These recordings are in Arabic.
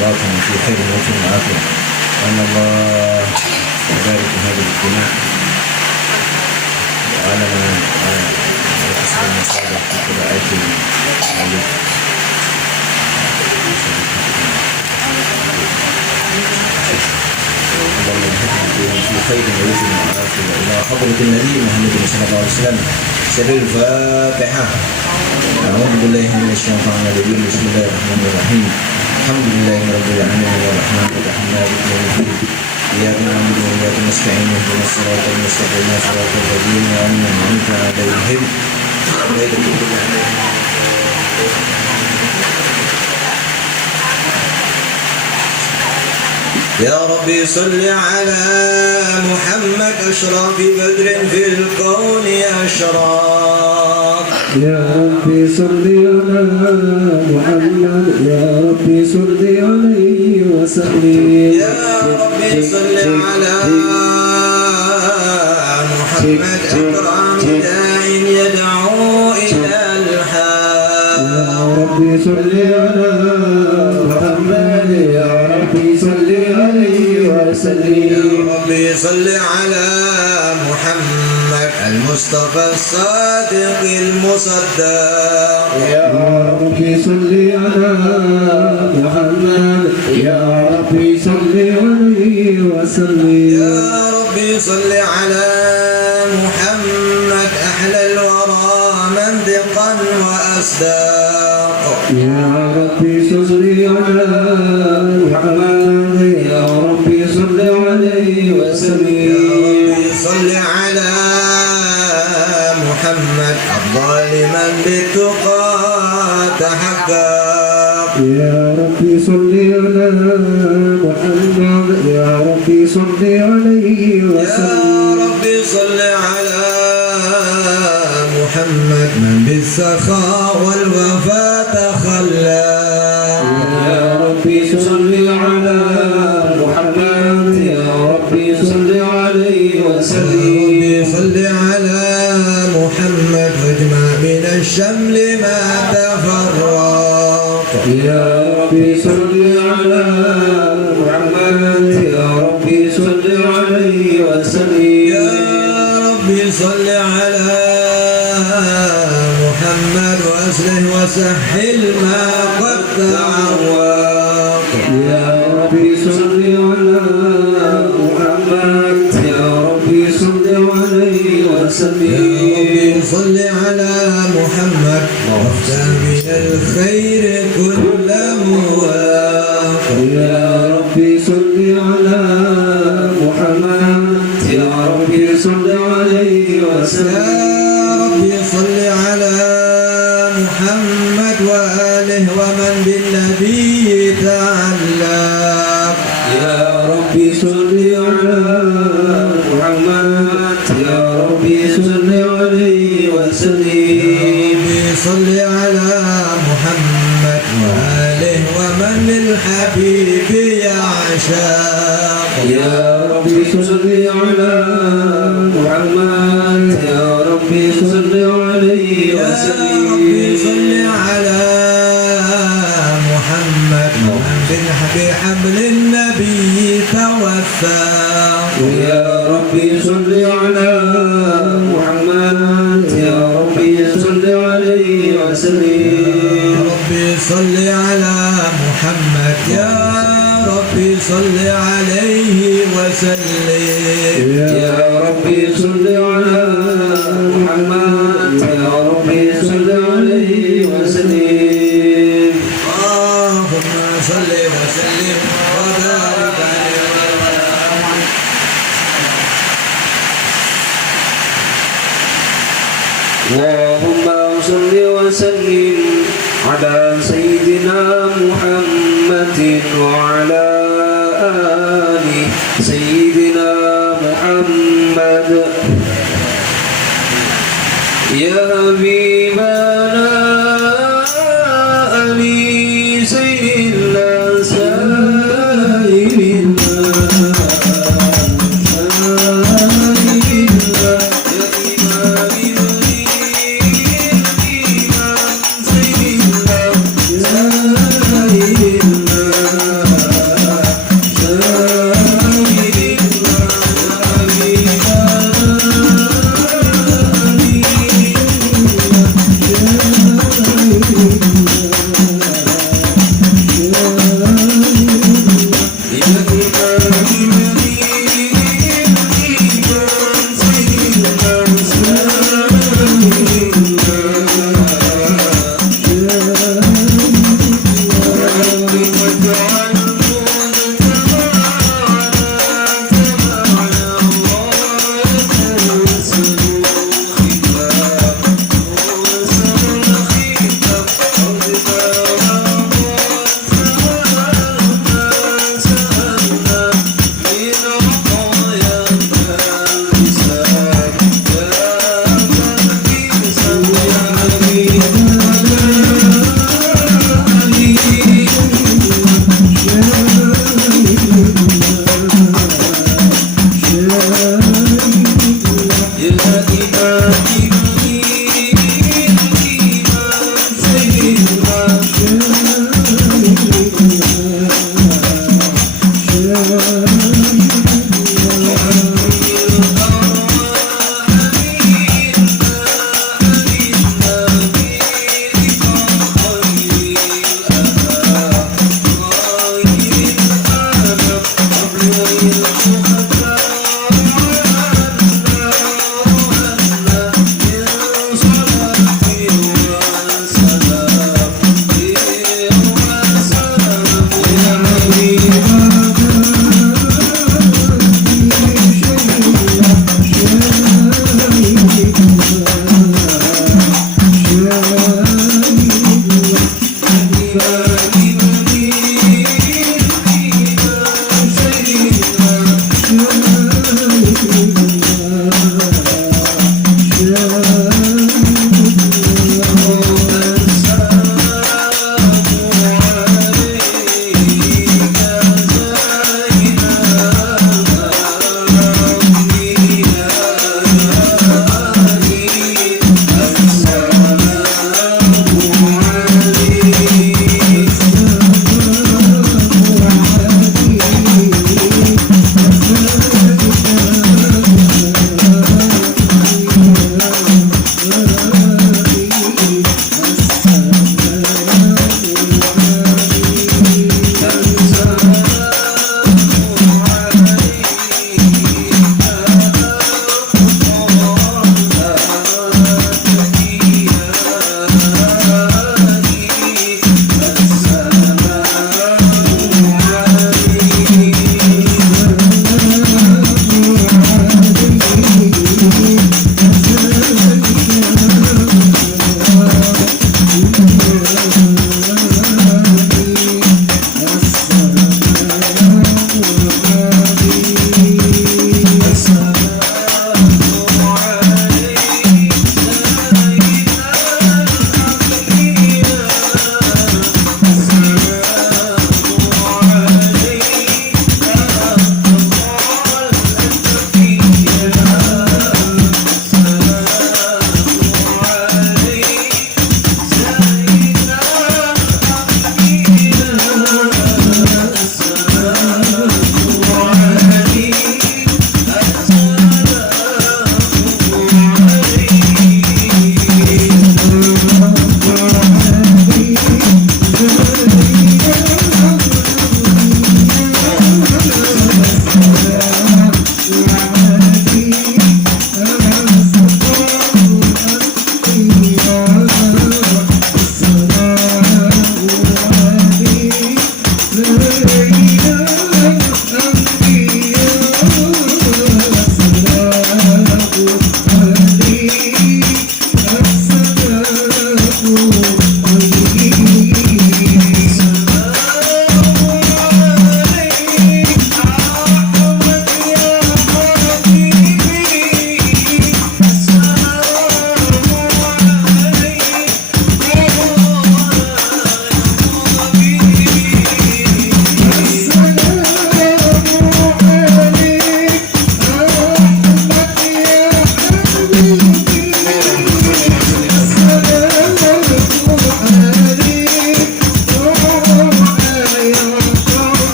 باطن في خير وفي العافية، وأن الله يبارك في هذه الاجتماع وعلنا ويحسن المصالح في قراءة المولد اللهم اجعلنا في خير ويسر وعافية. إلى حضرة النبي محمد صلى الله عليه وسلم. سر الفاتحة. أعوذ بالله من الشيطان الرجيم. بسم الله الرحمن الرحيم. الحمد لله رب العالمين الرحمن الرحيم مالك يوم الدين. إياك نعبد وإياك نستعين اهدنا الصراط المستقيم صراط الذين أنعمت عليهم غير المغضوب عليهم. يا ربي صل على محمد أشرف بدر في الكون أشراق. يا ربي صل على محمد، يا ربي صل عليه وسلم. يا ربي صل على محمد أكرم داع يدعو إلى الحق. يا ربي صل على محمد، يا ربي صل عليه وسلم. يا ربي صل على محمد المصطفى الصادق المصدق. يا ربي صل على محمد، يا ربي صل عليه وسلم. يا ربي صل على محمد أحلى الورى منطقا وأصداق. يا ربي صل على محمد، يا ربي صل عليه وسلم. يا ربي صل على محمد أفضل من بالتقى تحقق. يا ربي صل على محمد، يا ربي صل عليه يا وسلم. ربي صل على محمد من بالسخاء والوفاء تخلق. يا ربي صل على محمد، يا ربي صل عليه وسلم. ربي صل على محمد واجمع من الشمل ما تفرق. يا ربي صل على محمد، يا ربي صل عليه وسلم. يا ربي صل على محمد وأصلح وسهل ما قد تعوق. يا ربي صل على محمد، يا ربي صل عليه وسلم. يا ربي صل على محمد وافتح من الخير كل مواق. يا ربي صل على محمد، يا ربي صل عليه وسلم. يا ربي صل على محمد وآله ومن بالنبي تعلق. يا ربي صل على محمد، يا ربي صل عليه وسلم. ربي صل على محمد وآله ومن للحبيب يعشق. يا ربي صل على محمد، يا ربي صل عليه يا وسلم. ربي صل على محمد ومن بحبل النبي توفق. يا ربي صل على محمد، يا ربي صل عليه وسلم. ربي صل على محمد يا ربي صل عليه وسلم. يا ربي صل على محمد، يا ربي صل عليه وسلم. اللهم صل وسلم وبارك عليه. اللهم صل وسلم على سيدنا محمد وعلى آل سيدنا محمد. يا حبيبنا أمين سيدنا سيدنا سيدنا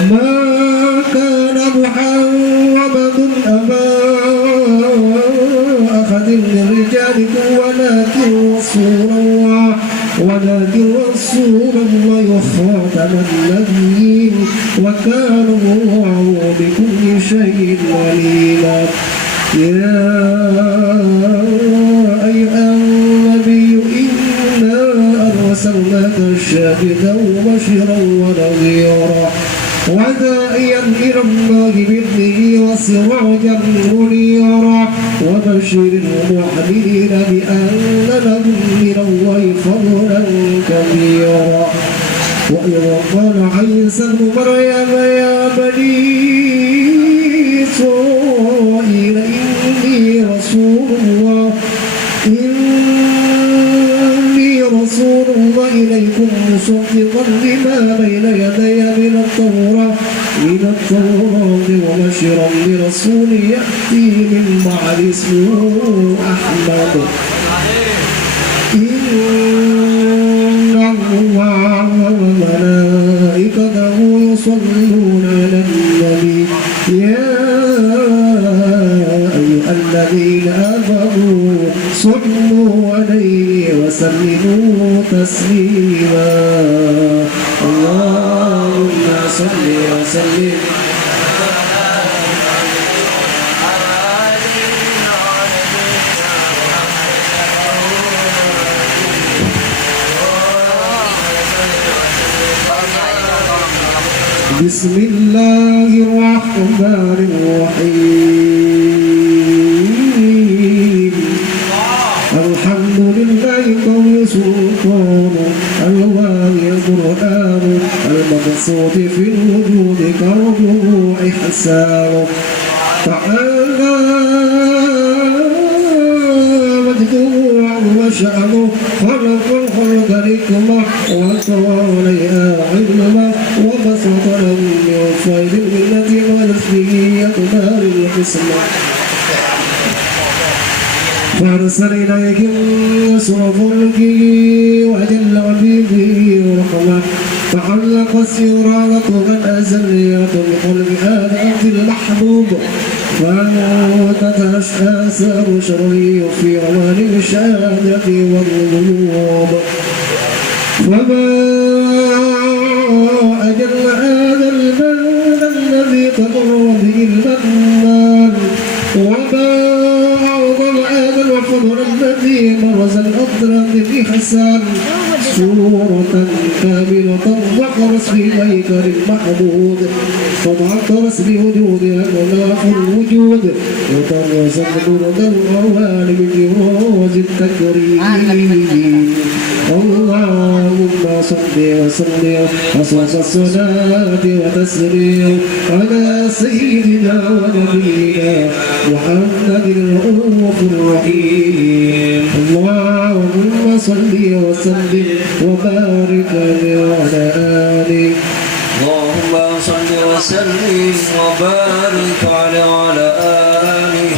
ما كان محمد أبا أحد من رجالكم ولكن رسول الله وخاتم النبيين وكان الله بكل شيء عليما. يا أيها النبي إنا أرسلناك شاهدا وبشرا ونذيرا وداعيا إلى الله بإذنه وسراجا منيرا وبشر المؤمنين بأن لهم من الله فضلا كبيرا. وإذا قال عيسى ابن مريم يا بني إسرائيل إني رسول الله إليكم مصدقا لما بين يدي من التوراة وبشرا برسول يأتي من بعد اسمه أحمد. إن الله وملائكته يصلون على النبي يا أيها الذين آمنوا صلوا عليه وسلموا تسليما. اللهم صل وسلم بسم الله الرحمن الرحيم. الحمد لله قوي سلطان الواقع القرآن المقصود في الوجود كرمه إحسانه تعالى مجده وشأنه خلق الخلق لكمه وطوى عليها علمه وبسط له من فيض المنة ورزقه يقدر القسمة فأرسل إليهم رسل فلكه وجل عبيده ورحمه تعلق السيرانة والأزلية بقلب آدم في المحبوب فتتشفى سار شره في عوالم الشهادة والغيوب. وما أجل هذا البلد الذي تمر به المنان وما أعظم هذا الفضل الذي برز الأضرار بالإحسان صورة كاملة وقرص في هيكل المحمود فضعت بوجودها مناخ الوجود وترزت برد الأوان بجواز التكريم. اللهم صل وسلم أصوص الصلاة وتسليم على سيدنا ونبينا محمد الرؤوف الرحيم. اللهم صل وسلم وبارك على آله. اللهم صل وسلم وبارك وعلى آله.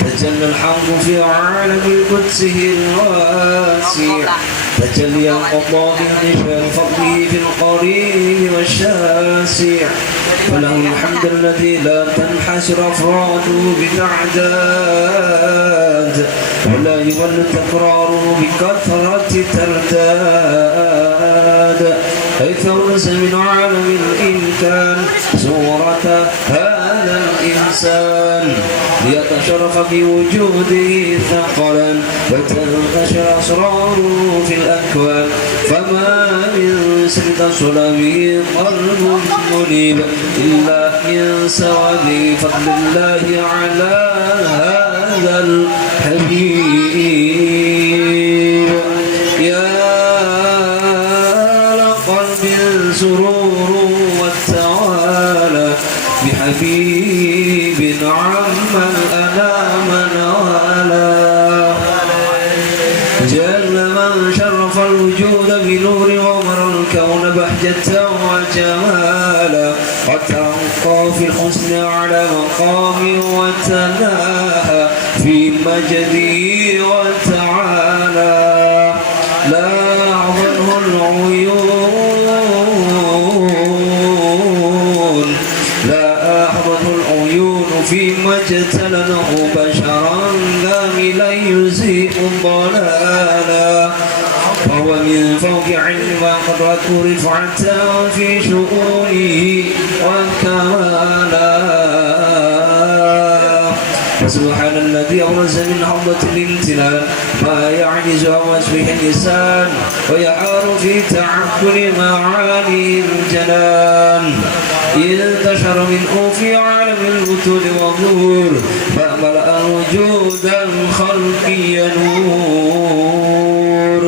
تجلى الحق في عالم قدسه الواسع تجليا الله بنشر فضله في القريب والشاسع فله الحمد الذي لا تنحسر أفراده بالأعداد ولا يولد تكراره بكثرة ترداد حيث أنزل من عالم الإمكان صورة هذا الإنسان ليتشرف بوجوده ثقلا وتنتشر أسراره في الأكوان فما من سر تصل به قلب منيب إلا ينسى بفضل الله على هذا الحبيب. يا لقلب سرور والتوالى بحبيب عم الأنام نوالا جل من شرف الوجود بنور ومر الكون بهجة وجمالا قد ترقى في الحسن على مقام وتناهى في مجده وتعالى لا يعظمه العيون ثم اجتلنه بشرا كاملا يزيء الضلالا وهو من فوق علم وقدرته رفعة في شؤونه وكمالا سبحان الذي أورث من حظة الامتنان ما يعجز عن وصفه اللسان ويحار في تعقل معاني الجنان انتشر منه في عالم البطون والظهور فملأ وجود الخلق نور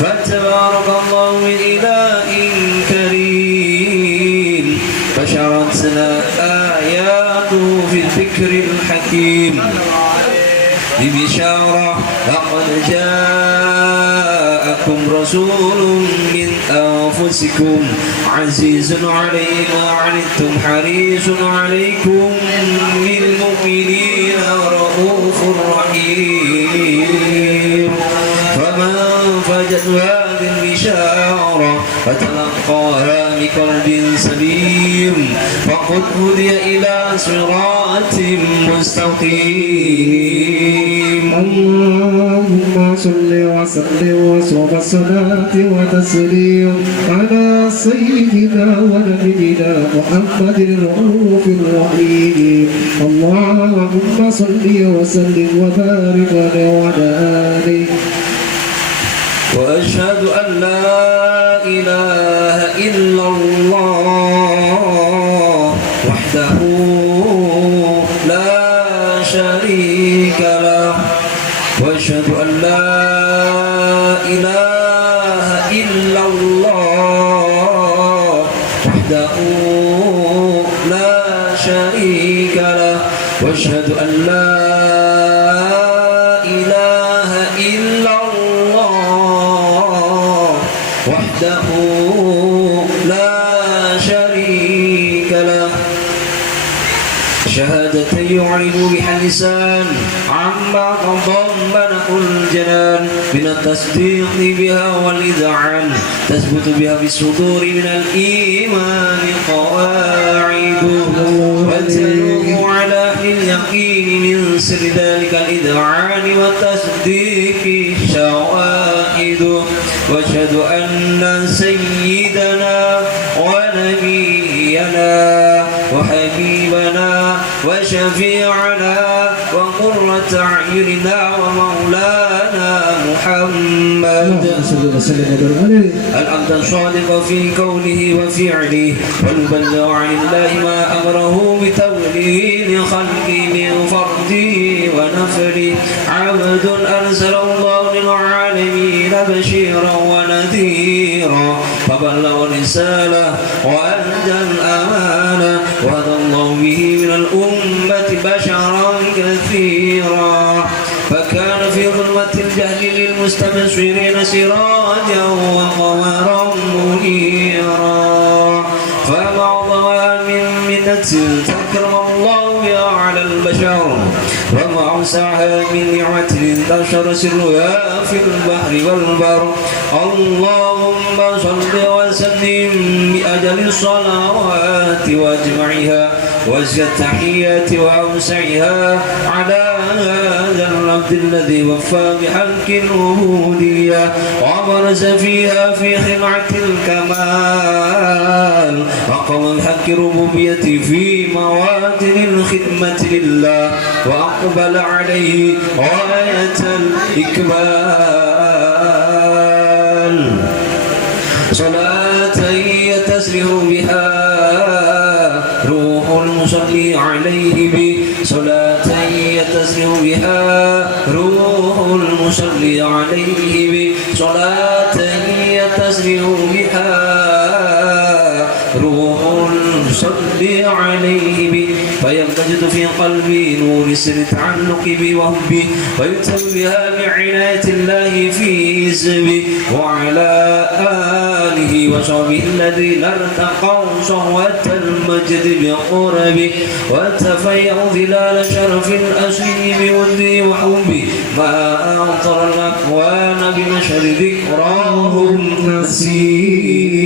فتبارك الله من إله كريم بشرتنا آياته في الذكر الحكيم ببشارة لقد جاءكم رسول من أنفسكم عزيز عليه ما عنتم حريص عليكم بالمؤمنين رؤوف رحيم فمن فجت هذه البشارة فتلقاها بقلب سليم فقد هدي إلى صراط مستقيم. اللهم صل وسلم وصوب الصلاة وتسليم على سيدنا ونبينا محمد الرؤوف الرحيم. اللهم صل وسلم وبارك عليه وعلى آله. وأشهد أن لا إله إلا الله وحده لا شريك له وأشهد أن لا إله إلا الله وحده لا شريك له وأشهد أن لا إله إلا الله وحده لا شريك له شهادة يعلن بها اللسان عما تضمنه الجنان من التصديق بها والإذعان تثبت بها في الصدور من الإيمان قواعد وتنوب على أهل اليقين من سر ذلك الإذعان والتصديق شواهد واشهد أن سيدنا ونبينا وحبيبنا وشفيعنا وقرة أعيننا ومولانا محمد العبد الصادق في قوله وفعله والمبلغ عن الله ما أمره بتوليه لخلقه من فرده ونفره عبد أرسل الله للعالمين بشيرا ونذيرا فبلغ الرسالة وأدى الأمانة وهدى الله به من الأمة بشرا كثيرا فكان في ظلمة الجهل للمستبصرين سراجا وقمرا منيرا فمعظمها من منة تكرم الله بها على البشر وما أوسعها من نعمة انتشر سرها في البحر والبر اللهم صل وسلم بأجل الصلوات وأجمعها وأزكى التحيات وأوسعها على هذا العبد الذي وفى بحق العبودية وبرز فيها في خلعة الكمال وقام بحق الربوبية في موادن الخدمة لله وأقبل عليه غاية الإكمال صلاة يتسره بها روح المصلي عليه بصلاة يتسره بها روح المصلي عليه بصلاة يتسره بها روح المصلي عليه فيمتجد في قلبي نور سر التعلق بوهبه ويكتب بها بعناية الله في حزبه وعلى آله وصحبه الذين ارتقوا صهوة المجد بقربه وتفيأ ظلال شرف الأسير بوده وحبه ما أمطر الأكوان بنشر ذكراهم نسيم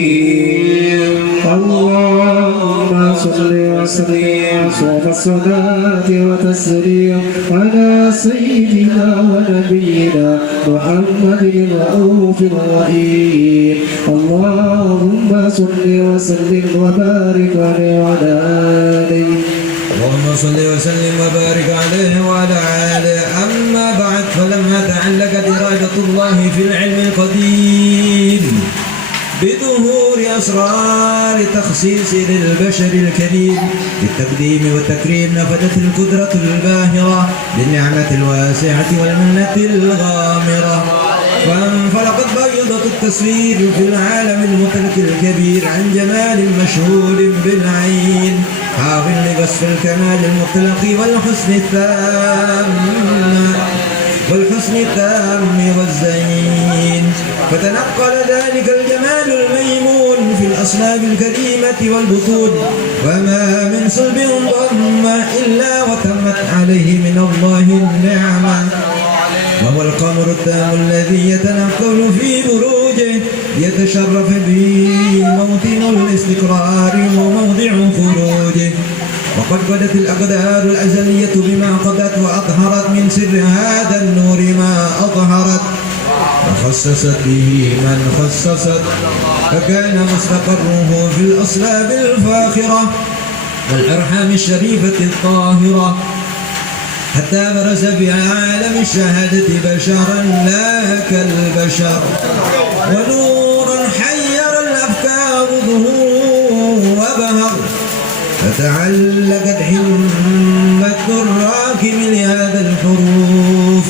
اللهم صل وسلم وصوف الصلاة وتسليم على سيدنا ونبينا محمد الرؤوف الرحيم. اللهم صل وسلم وبارك عليه وعلى آله. اللهم صل وسلم وبارك عليه وعلى آله. أما بعد، فلما تعلقت إرادة الله في العلم القديم بظهور أسرار تخصيص للبشر الكريم بالتقديم والتكريم، نفذت القدرة الباهرة للنعمة الواسعة والمنة الغامرة، فانفلقت بيضة التصوير في العالم المطلق الكبير عن جمال مشهود بالعين، حاضر لوصف الكمال المطلق والحسن التام والزين، فتنقل ذلك الجمال الميمون في الأصلاب الكريمة والبطون، وما من صلب ضم إلا وتمت عليه من الله النعمة، وهو القمر التام الذي يتنقل في بروجه يتشرف به موطن الاستقرار وموضع خروجه. وقد قدت الأقدار الأزلية بما قدت، وأظهرت من سر هذا النور ما أظهرت، وخصصت به من خصصت، فكان مستقره في الأصلاب الفاخرة والأرحام الشريفة الطاهرة، حتى برز في عالم الشهادة بشرا لا كالبشر، ونورا حير الأفكار ظهور وبهر، فتعلقت همة الراكم لهذا الحروف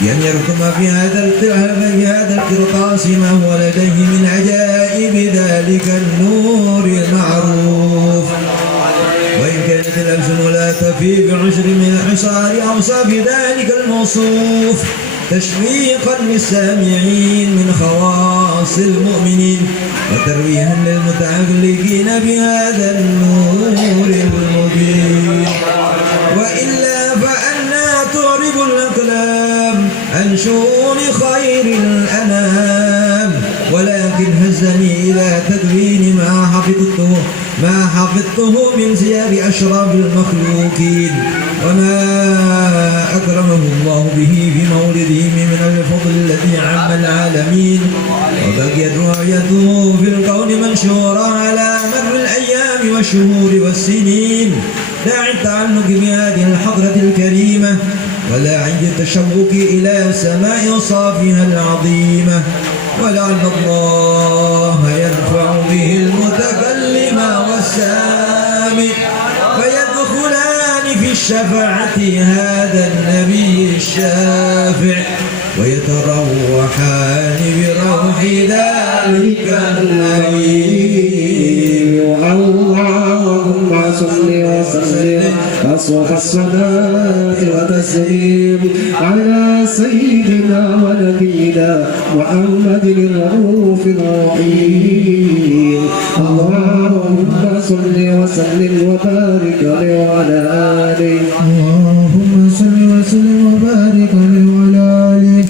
بأن يركم في هذا القرطاس ما هو لديه من عجائب ذلك النور المعروف. وإن كانت الألسن لا تفي بعشر من حصار أوصاف ذلك الموصوف تشويقا للسامعين من خواص المؤمنين، وترويها للمتعلقين بهذا النور المبين. وإلا فأنا تعرب الأقلام عن شؤون خير الأنام، ولكن هزني إلى تدوين ما حفظته من سير أشرف المخلوقين، وما أكرمه الله به في مولدهم من الفضل الذي عم العالمين، وبقيت رؤيته في الكون منشورة على مر الأيام والشهور والسنين، داعي التعلق بهذه الحضرة الكريمة، ولا عند التشوق إلى سماء صافها العظيمة، ولعل الله يرفع به المتكلم والسامع، فيدخلان في الشفاعة هذا النبي الشافع، ويتروحان بروح ذلك النبي. اللهم صل وسلم أصوات الصلاة وتسليم على سيدنا ونبينا محمد الرؤوف الرحيم. اللهم صل وسلم وبارك عليه وعلى آله. اللهم صل وسلم وبارك عليه وعلى آله.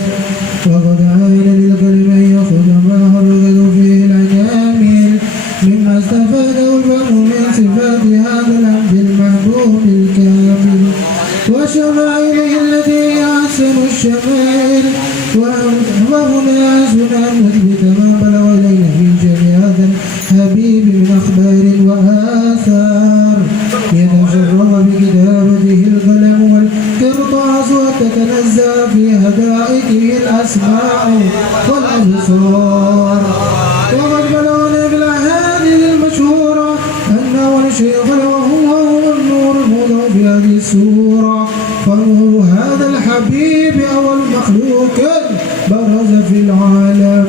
وقد عين للكلمة يخرج ما خرجت فيه الأنامل مما استفاده الفهم من صفات هذا العبد المحبوب الكامل وشمائله التي أحسن الشمائل، وهنا سنة نثبت ما بلغ إلينا في جميع هذا الحبيب من أخبار وآثار، يتشرف بكتابته القلم والقرطاس، وتتنزه في هدائقه الأسماع والأبصار. وقد بلغنا بالأحاديث المشهورة أنه الشيخ وهو النور الموضوع في هذه السورة، فنور هذا الحبيب أول مخلوق برز في العالم،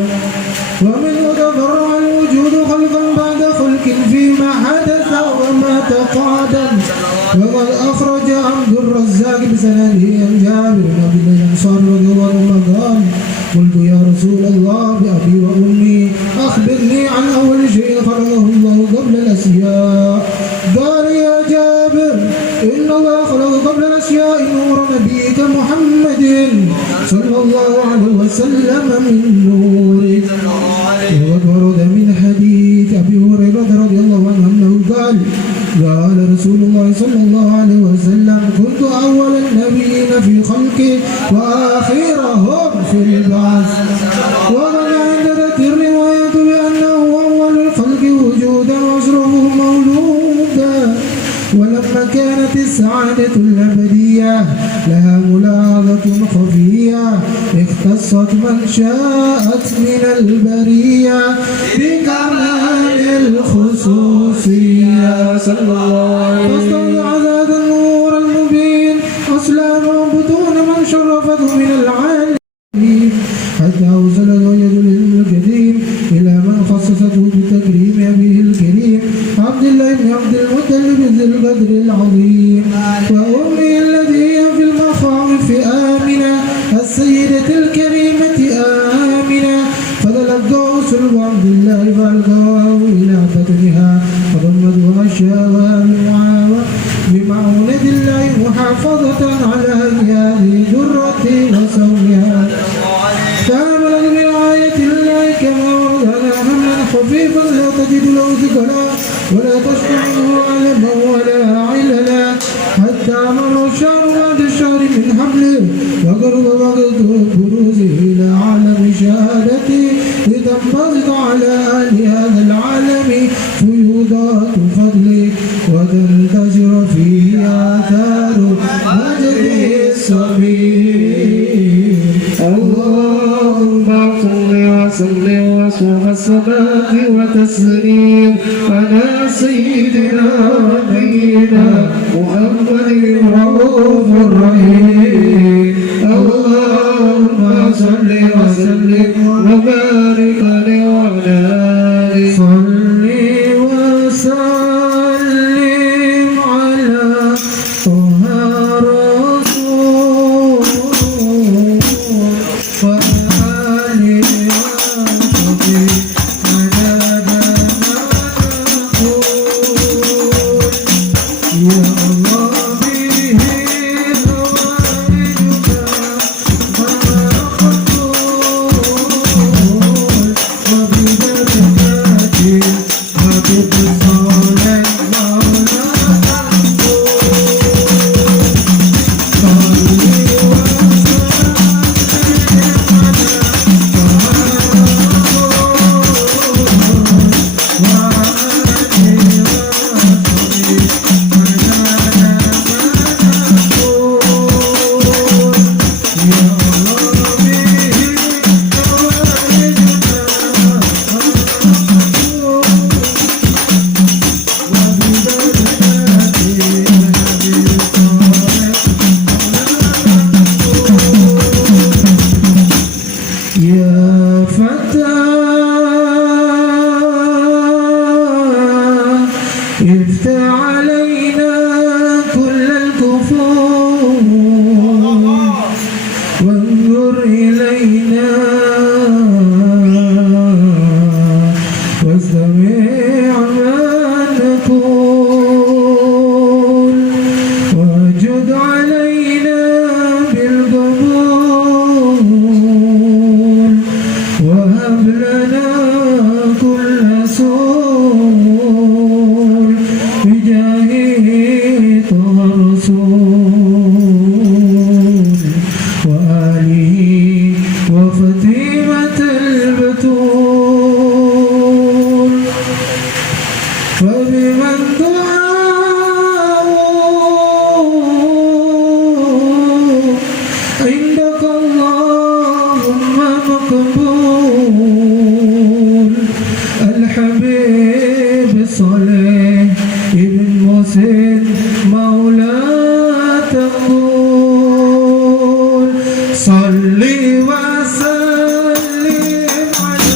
ومنه تفرع الوجود خلقا بعد خلق فيما حدث وما تقادم. وقد أخرج عبد الرزاق بسنده عن جابر بن عبد الله الأنصاري رضي الله عنه قال: قلت يا رسول الله بأبي وأمي أخبرني عن أول شيء خلقه الله قبل الأشياء. قال: يا جابر، إن الله خلق قبل الأشياء نور نبيك محمد صلى الله عليه وسلم من نوره. وقد ورد من حديث أبي هريرة رضي الله عنه أنه قال: رسول الله صلى الله عليه وسلم كنت أول النبيين في خلقي وآخرهم في البعث. ومن عندت الرواية بأنه أول الخلق وجودا وأشرفهم مولودا. ولما كانت السعادة الأبدية لها ملاحظة خفية اختصت من شاءت من البرية بكمال الخصوصية صلى الله عليه وسلم. فاستودع ذات النور المبين أسلام وبطون من شرفته من العالمين حتى أوصل وجد العلم القديم إلى من خصصته بتكريم أبيه الكريم عبد الله بن عبد المطلب ذي القدر العظيم وأمه التي هي في المخاوف آمنة السيدة الكريمة آمنة فتلقاه صلب عبد الله فألقاه إلى بطنها فضمته أشياء بمعونة الله محافظة على هذه الدرة وسومها تعاملت برعاية الله كما ورد على حملا خفيفا لا تجد له ثقلا ولا تشكو منه علما ولا عللا حتى مر الشهر بعد الشهر من حمله وقرب وقت بروزه إلى عالم شهادته لتنبسط على أهل هذا العالم فيوضات فضله وتنتشر فيه آثار مجده الصغير. اللهم صل وسلم وصف الصلاة وتسليم على سيدنا ونبينا محمد الرؤوف الرحيم. اللهم صل وسلم وبارك عليه وعلى آله. صل وسلم على طه رسول وآله وصحبه عدد ما نقول يا الله به نوالجك ما نقول وببركاته وباتصال المولى يا فتى افتح علينا كل الكفور وانظر إلينا واستمع ما نقول واجد علينا بالقبول وهب لنا كل سول بجاه طه الرسول وآله وفتيمة البتول فبمن دعاه عندك اللهم مقبول الحبيب صالح ابن محسن مولى تقول صل وسلم على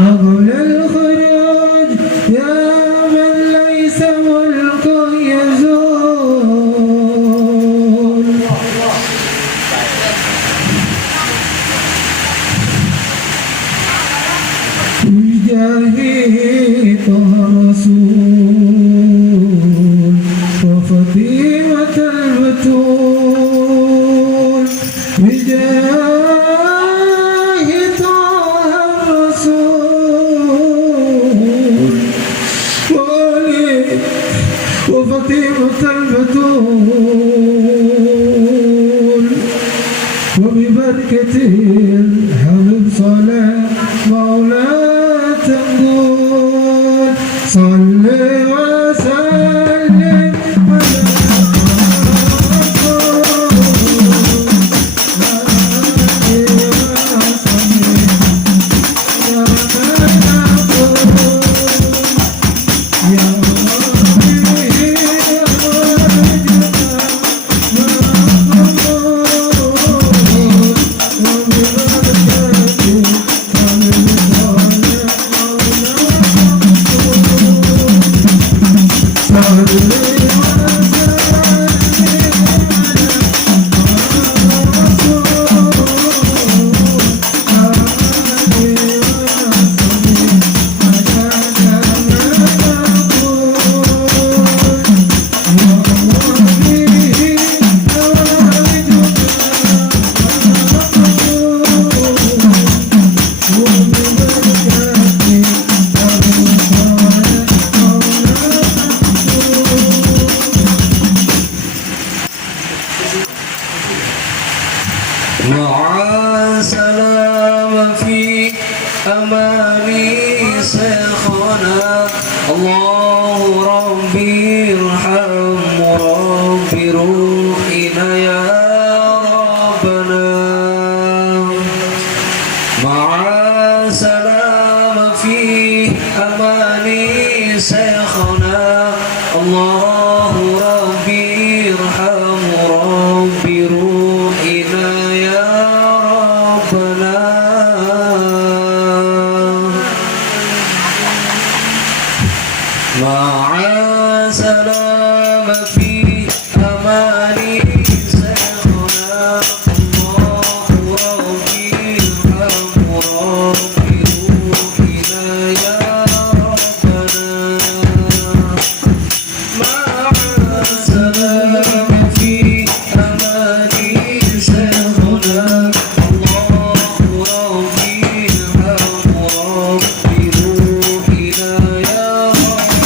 وقبل الخروج يا من ليس ملكه يزول بجاهه طه الرسول وفاطمة البتول بجاه طه الرسول وعلي وفاطمة البتول وببركة الحبيب صلاة مولاة تقول صل وسلم على مع سلام في أماني شيخنا الله ربي ارحم ربي روحنا يا ربنا مع سلام في أماني شيخنا الله ربي ارحم ربي روحنا يا ربنا مع سلام في أماني شيخنا الله ربي ارحم ربي روحنا يا ربنا مع سلام في أماني شيخنا الله ربي ارحم ربي روحنا يا ربنا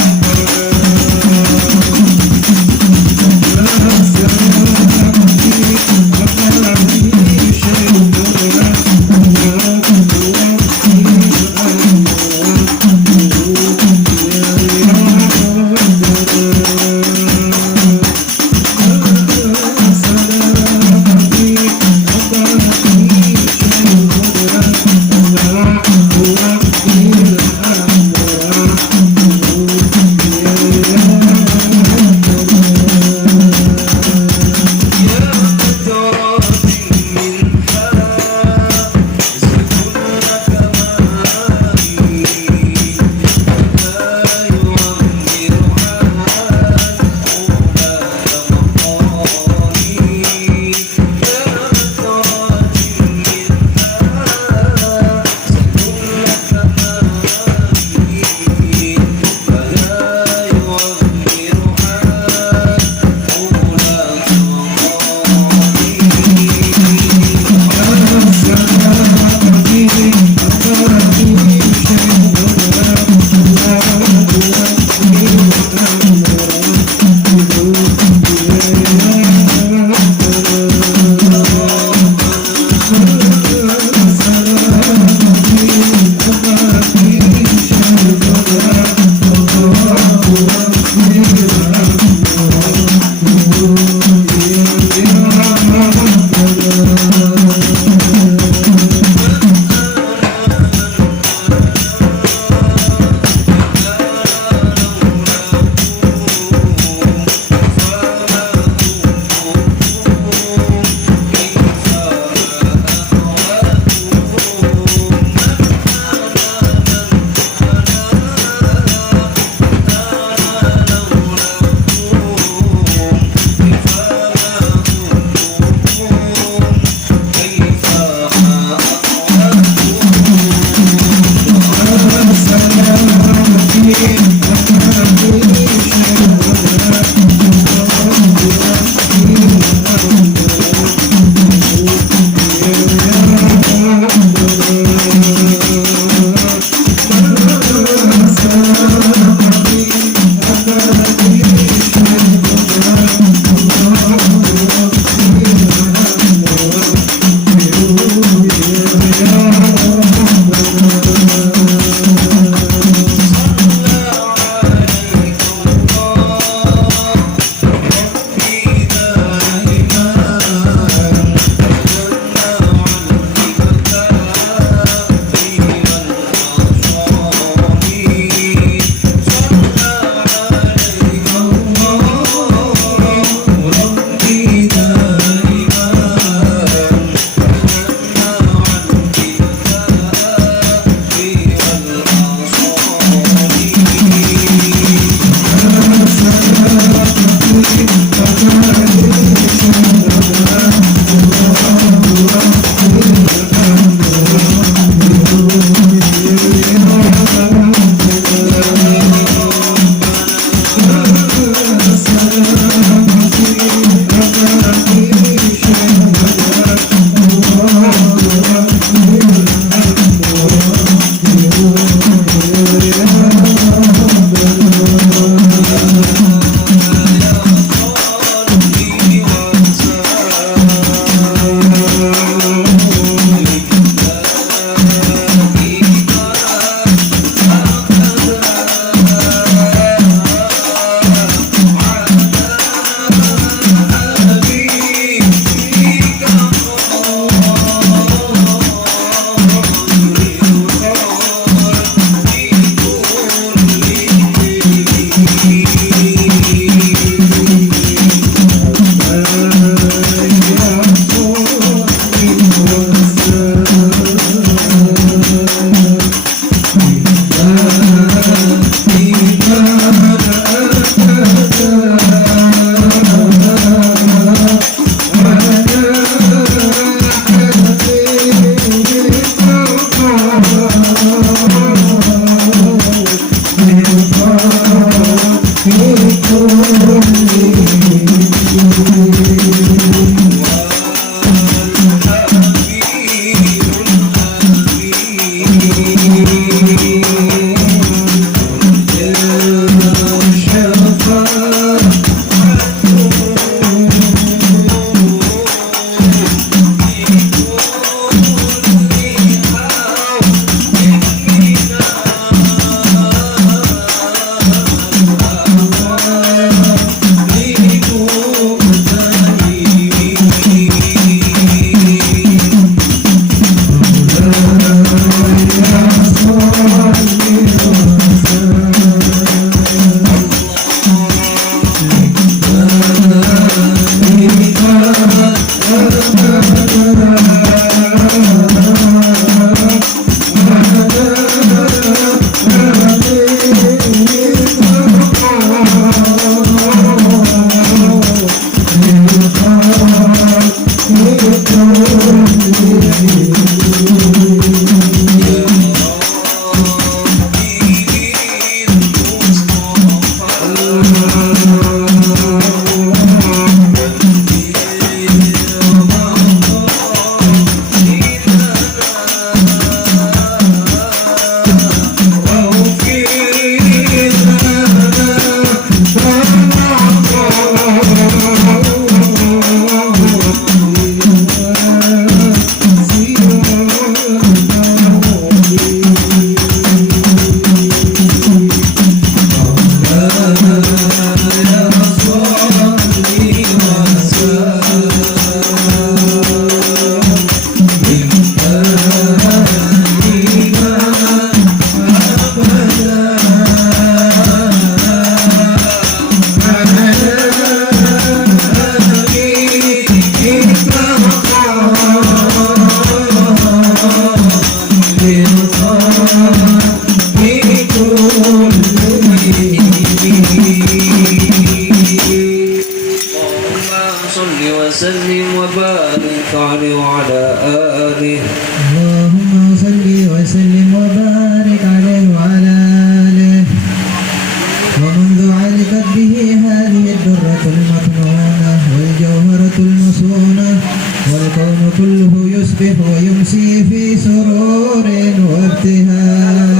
سرور وابتهاج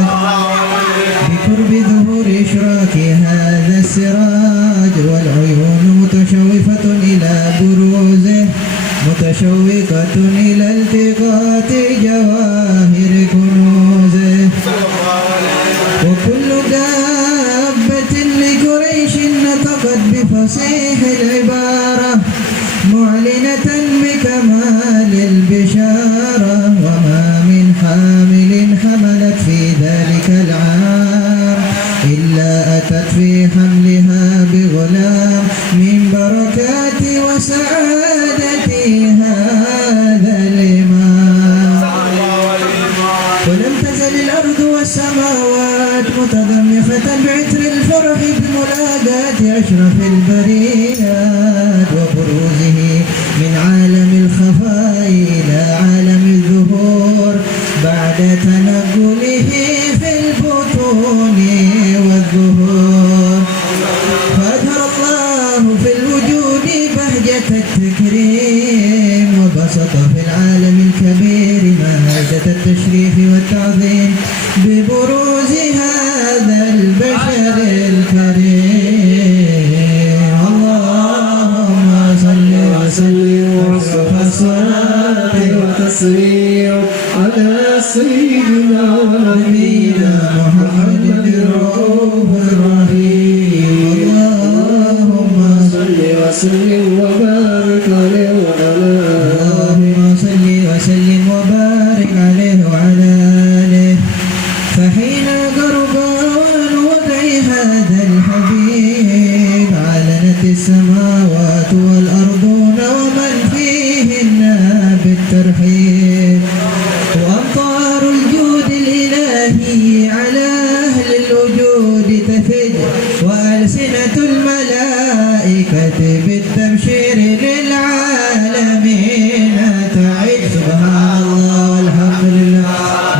بقرب ظهور إشراك هذا السراج والعيون متشوفة إلى بروزه متشوقة إلى التقاط جواهر كنوزه وكل دابة لقريش نطقت بفصيح العبارة معلنة بكمال البشارة وما من حامل حملت في ذلك العام إلا أتت في حملها بغلام من بركات وسعادة هذا الإمام ولم تزل الأرض والسماوات متضمخة بعطر الفرح بملاقاة أشرف البريات وبروزه من عالم الخفاء إلى عالم الظهور بعد تنقله في البطون والظهور فأظهر الله في الوجود بهجة التكريم وبسط في العالم الكبير مهجة التشريف والتعظيم ببروز هذا البشر الكريم اللهم صل وسلم واشرف الصلاة وتسليم على سيدنا ونبينا محمد الرؤوف الرحيم اللهم صل وسلم وبارك عليه وعلى اللهم صل وسلم وبارك عليه وعلى آله فحين قرب أوان وضع هذا الحبيب علنت السماوات والأرضون ومن فيهن بالترحيب وأمطار الجود الإلهي على أهل الوجود تفج وألسنة الملائكة بالتبشير للعالمين تعد سبحان الله والحمد لله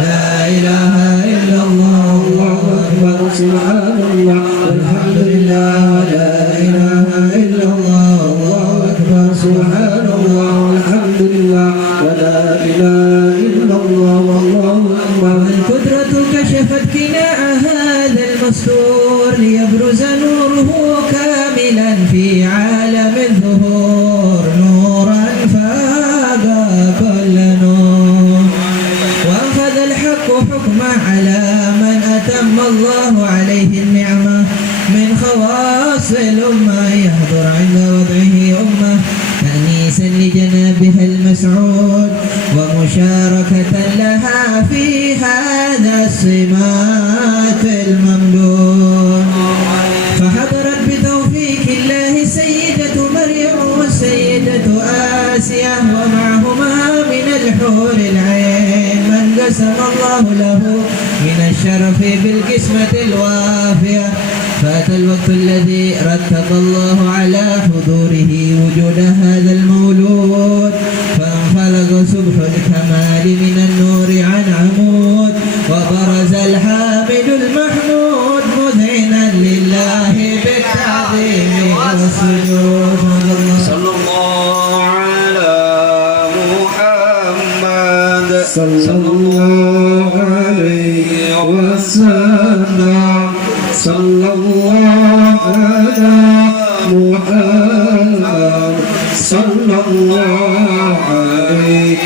لا إله إلا الله الله أكبر سبحان الله والحمد لله ولا إله إلا الله الله أكبر سبحان الله والحمد لله ولا إله إلا الله والله أكبر القدرة كشفت كناع هذا المستور ليبرز نوره كاملا في عالم الظهور نورا فاق كل نور وأخذ الحق حكمه على من أتم الله عليه النعمة من خواص الأمة يحضر عند وضعه أمة تأنيسا لجنابها المسعود ومشاركة لها في هذا السمات الممدود فحضرت بتوفيق الله سيدة مريم والسيدة آسيا ومعهما من الحور العين من قسم الله له من الشرف بالقسمة الوافية فأتى الوقت الذي رتب الله على حضوره وجود هذا المولود فانفلق صبح الكمال من النور عن عمود وبرز الحامد المحمود مذعنا لله بالتعظيم والسجود صلى الله على محمد صلى الله عليه وسلم صلى الله على محمد صلى الله عليه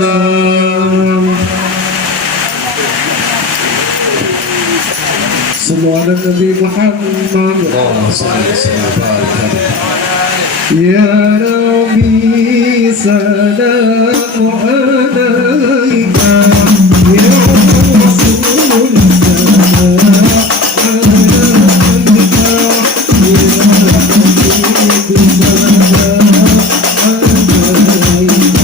وسلم صلوا على النبي محمد اللهم صل وسلم وبارك عليه. يا ربي سلام عليك يا رسول سلام عليك يا ربي سلام عليك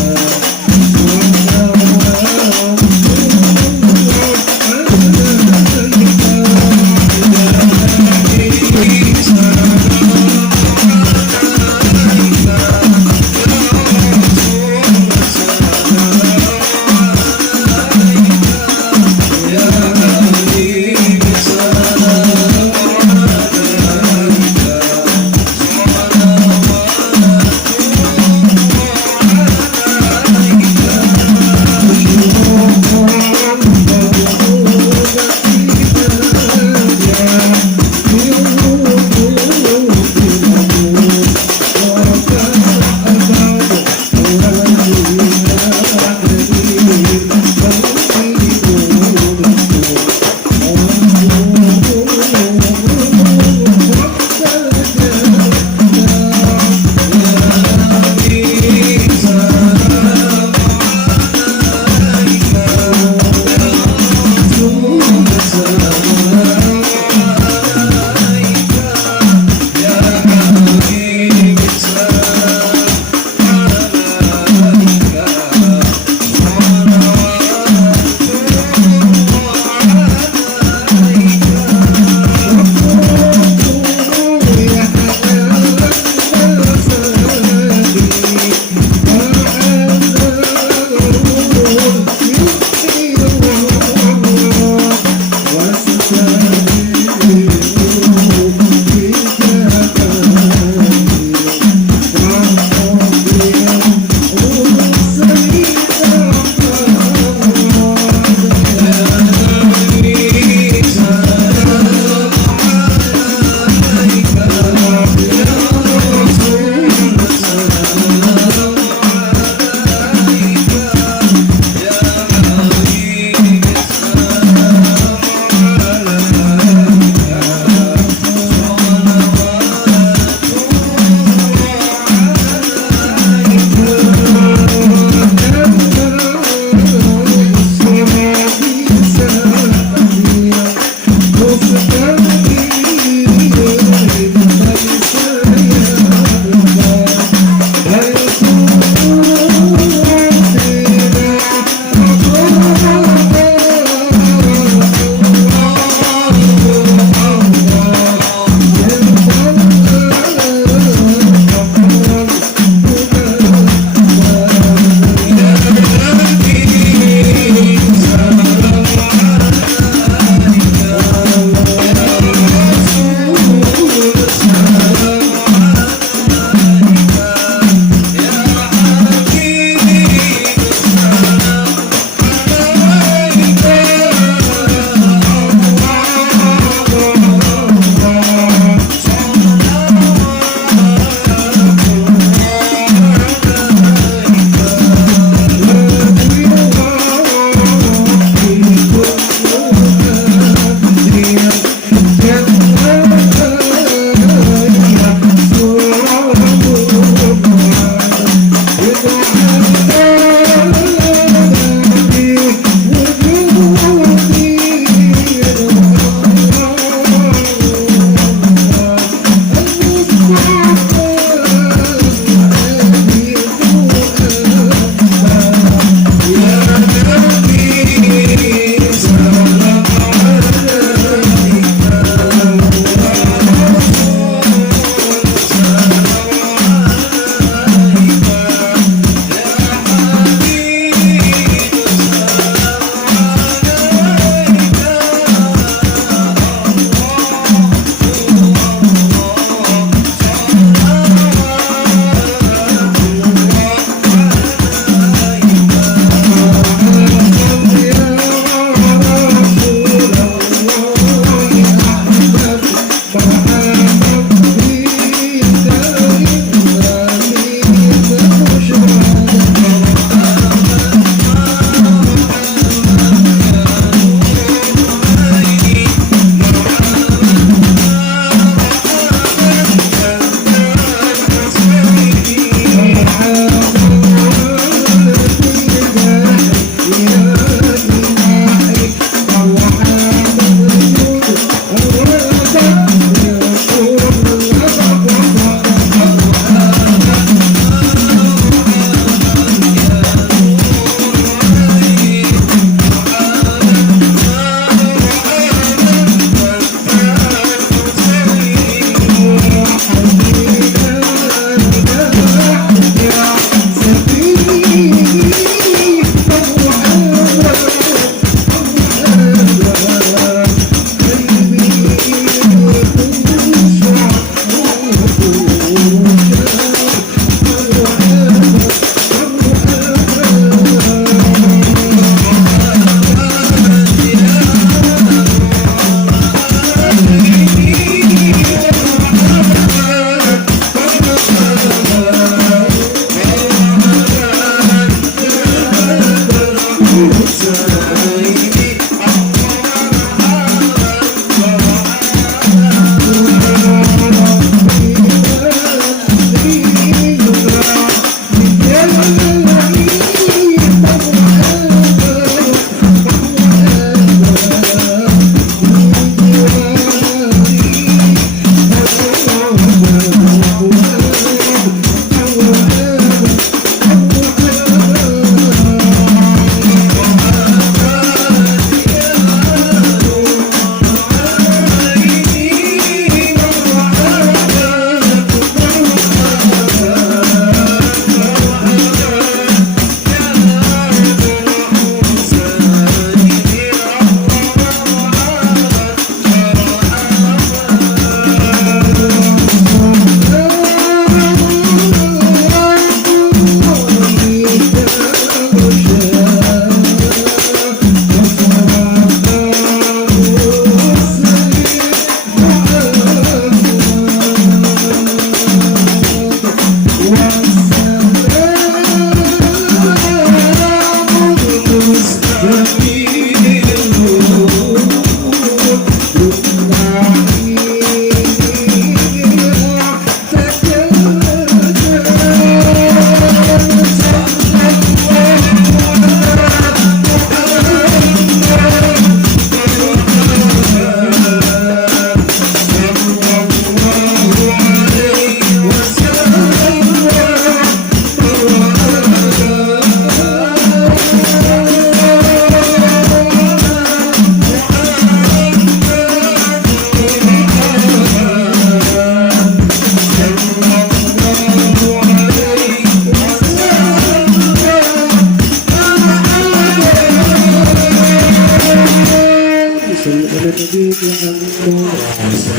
الحبيب محمد.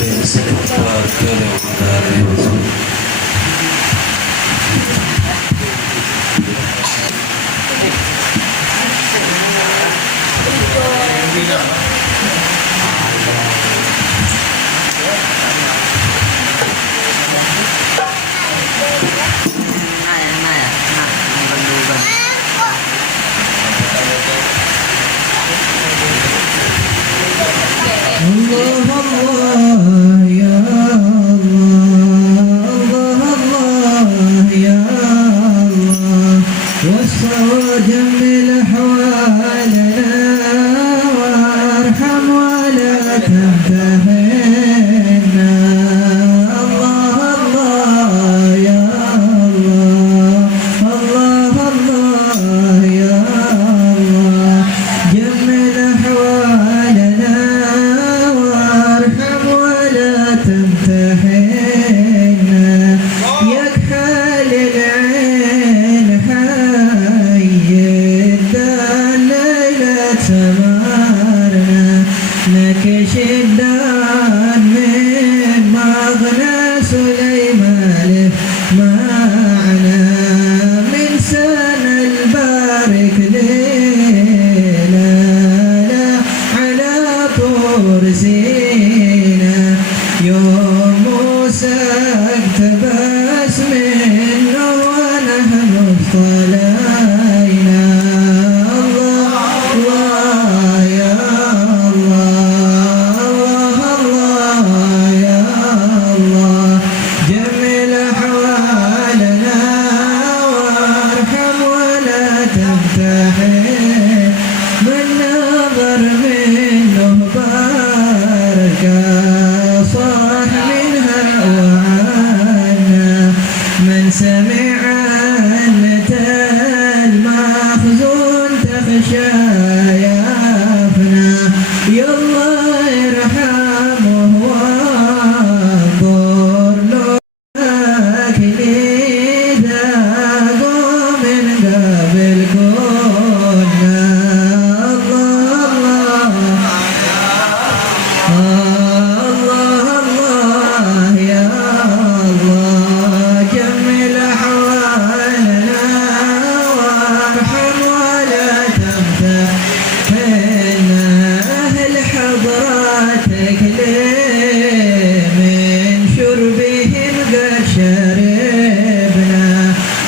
الله الله يا الله الله الله يا الله وسع وجمل أحوالنا وارحم ولا تمتحنا الله الله يا الله الله الله يا الله جمل أحوالنا وارحم ولا تمتحنا يكحل العين حي الليلة سمارنا نكش الدان من مغنى سليمان معنا من سنة البارك ليلة على طور سينا يوم موسى اقتبس منه ونحن اطلعنا الله الله يا الله الله الله يا الله جمل أحوالنا وارحم ولا تمتحن من نظر منه بركة صاح منها وعنا من سمع عنة المخزون تخشى يافنا يالله يرحمه وانظر له لكن إذا قوم من قبل كنا الله الله الله يا الله جمل أحوالنا وارحم ولا تمتحنا أهل حضراتك ليه من شربهم قد شربنا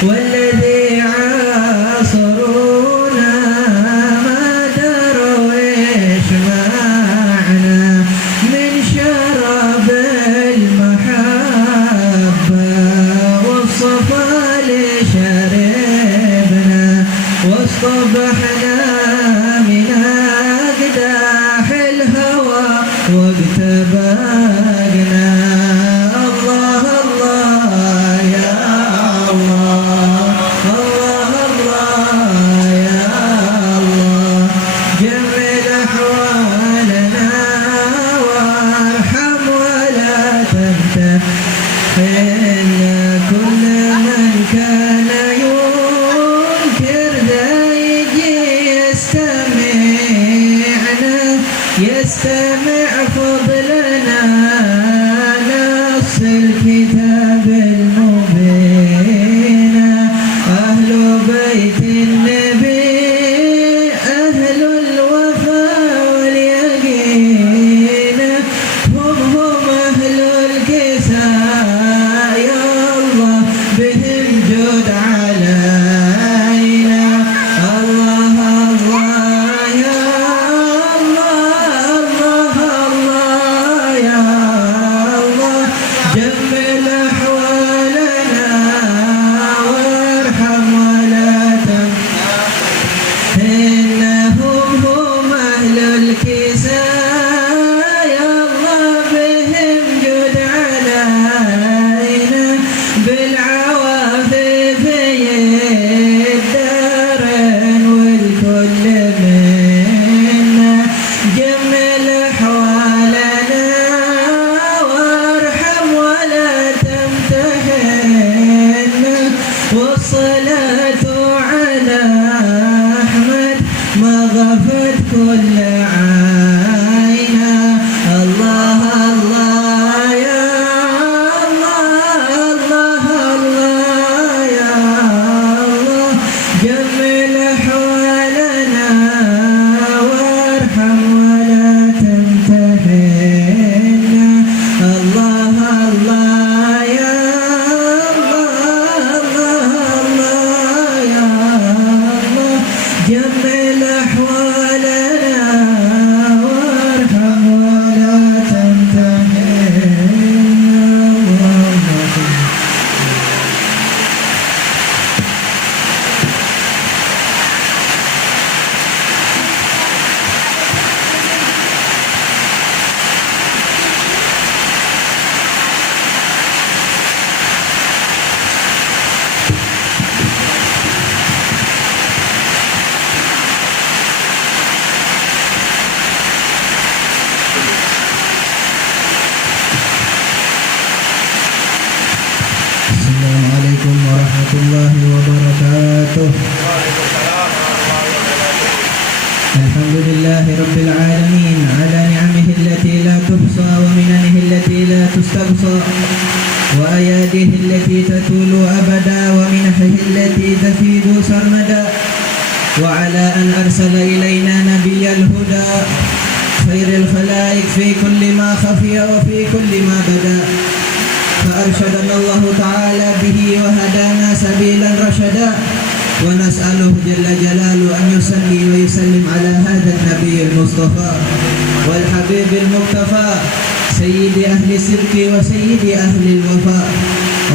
والذي عاصرونا ما دروا ايش معنا من شراب المحبة والصفا لشربنا واصطبحنا من أقداح الهوى واقتبقنا الله الله يا الله الله الله يا الله جمل أحوالنا وارحم ولا تمتحنا كل من كان ينكر ذا يجي يستمعنا يستمع فضلنا نص الكتاب المبين أهل بيت النبي أهل الوفاء واليقين هم أهل الكساء يا الله بهم جد علينا الله الله يا الله الله الله يا الله جمل أحوالنا وارحم ولا إنهم هم أهل الكساء يا الله بهم جد علينا بالعوافف يدارن والكل منا جمل أحوالنا وارحم ولا تمتحنا والصلاة على أحمد ما غفت كل عينا الحمد لله رب العالمين على نعمه التي لا تحصى ومننه التي لا تستقصى وأياده التي تطول أبدا ومنحه التي تفيض سرمدا وعلى أن أرسل إلينا نبي الهدى خير الخلائق في كل ما خفي وفي كل ما بدا فأرشدنا الله تعالى به وهدانا سبيلا رشدا ونسأله جل جلاله أن يصلي ويسلم على هذا النبي المصطفى والحبيب المقتفى سيد أهل الصدق وسيد أهل الوفاء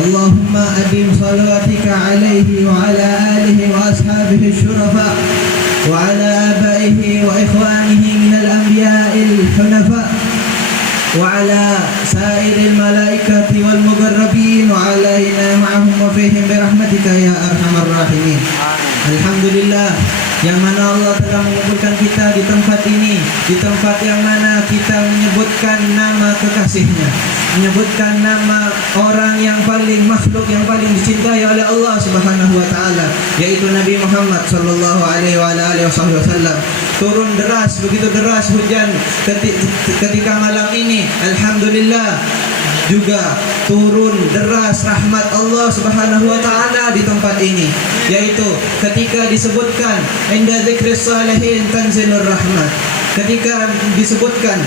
اللهم أدم صلواتك عليه وعلى آله وأصحابه الشرفاء وعلى آبائه وإخوانه من الأنبياء الحنفاء وعلى سائر الملائكة والمقربين وعلينا معهم وفيهم برحمتك يا أرحم الراحمين. Alhamdulillah, yang mana Allah telah mengumpulkan kita di tempat ini, di tempat yang mana kita menyebutkan nama kekasihnya, menyebutkan nama orang yang paling makhluk yang paling dicintai oleh Allah Subhanahu wa taala, yaitu Nabi Muhammad sallallahu alaihi wasallam. Turun deras, begitu deras hujan ketika malam ini. Alhamdulillah, juga turun deras rahmat Allah Subhanahu wa taala di tempat ini, yaitu ketika disebutkan inda dzikris salihin tanzilur rahmat. Ketika disebutkan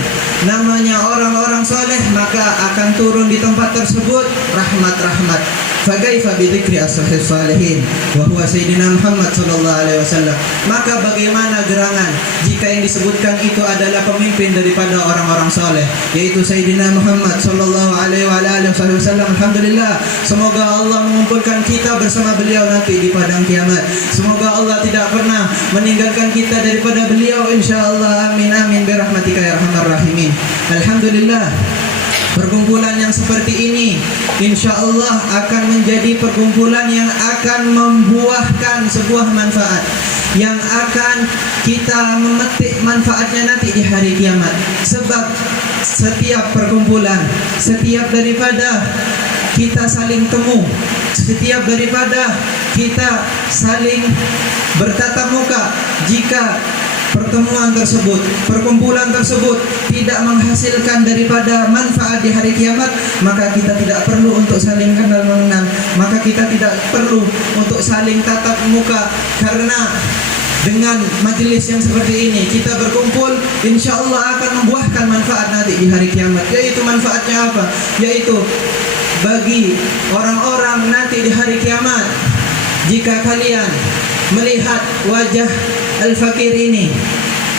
namanya orang-orang saleh, maka akan turun di tempat tersebut rahmat-rahmat. Fakaifa bidzikri as-salihis salihin wa huwa sayyidina Muhammad sallallahu alaihi wasallam. Maka bagaimana gerangan jika yang disebutkan itu adalah pemimpin daripada orang-orang saleh, yaitu sayyidina Muhammad sallallahu alaihi wasallam. Alhamdulillah, semoga Allah mengumpulkan kita bersama beliau nanti di padang kiamat. Semoga Allah tidak pernah meninggalkan kita daripada beliau insyaallah. Amin amin birahmatika ya arhamar rahimin. Alhamdulillah, perkumpulan yang seperti ini insyaallah akan menjadi perkumpulan yang akan membuahkan sebuah manfaat, yang akan kita memetik manfaatnya nanti di hari kiamat. Sebab setiap perkumpulan, setiap daripada kita saling temu, setiap daripada kita saling bertatap muka, jika pertemuan tersebut, perkumpulan tersebut tidak menghasilkan daripada manfaat di hari kiamat, maka kita tidak perlu untuk saling kenal mengenal, maka kita tidak perlu untuk saling tatap muka. Karena dengan majelis yang seperti ini kita berkumpul, insya Allah akan membuahkan manfaat nanti di hari kiamat. Yaitu manfaatnya apa? Yaitu bagi orang-orang nanti di hari kiamat, jika kalian melihat wajah Al-Fakir ini,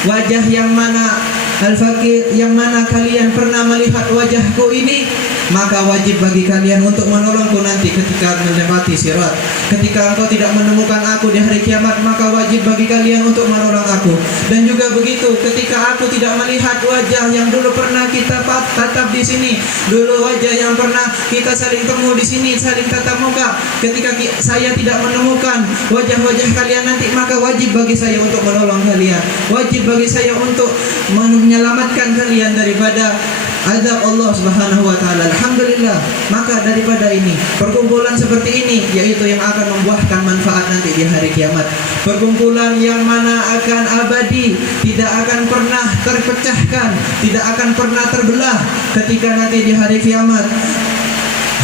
wajah yang mana Al-Fakir, yang mana kalian pernah melihat wajahku ini, maka wajib bagi kalian untuk menolongku nanti ketika melewati sirat. Ketika engkau tidak menemukan aku di hari kiamat, maka wajib bagi kalian untuk menolong aku. Dan juga begitu, ketika aku tidak melihat wajah yang dulu pernah kita tatap di sini, dulu wajah yang pernah kita saling temu di sini, saling tatap muka, ketika saya tidak menemukan wajah-wajah kalian nanti, maka wajib bagi saya untuk menolong kalian, wajib bagi saya untuk menyelamatkan kalian daripada azab Allah Subhanahu wa taala. Alhamdulillah, maka daripada ini, perkumpulan seperti ini yaitu yang akan membuahkan manfaat nanti di hari kiamat. Perkumpulan yang mana akan abadi, tidak akan pernah terpecahkan, tidak akan pernah terbelah ketika nanti di hari kiamat.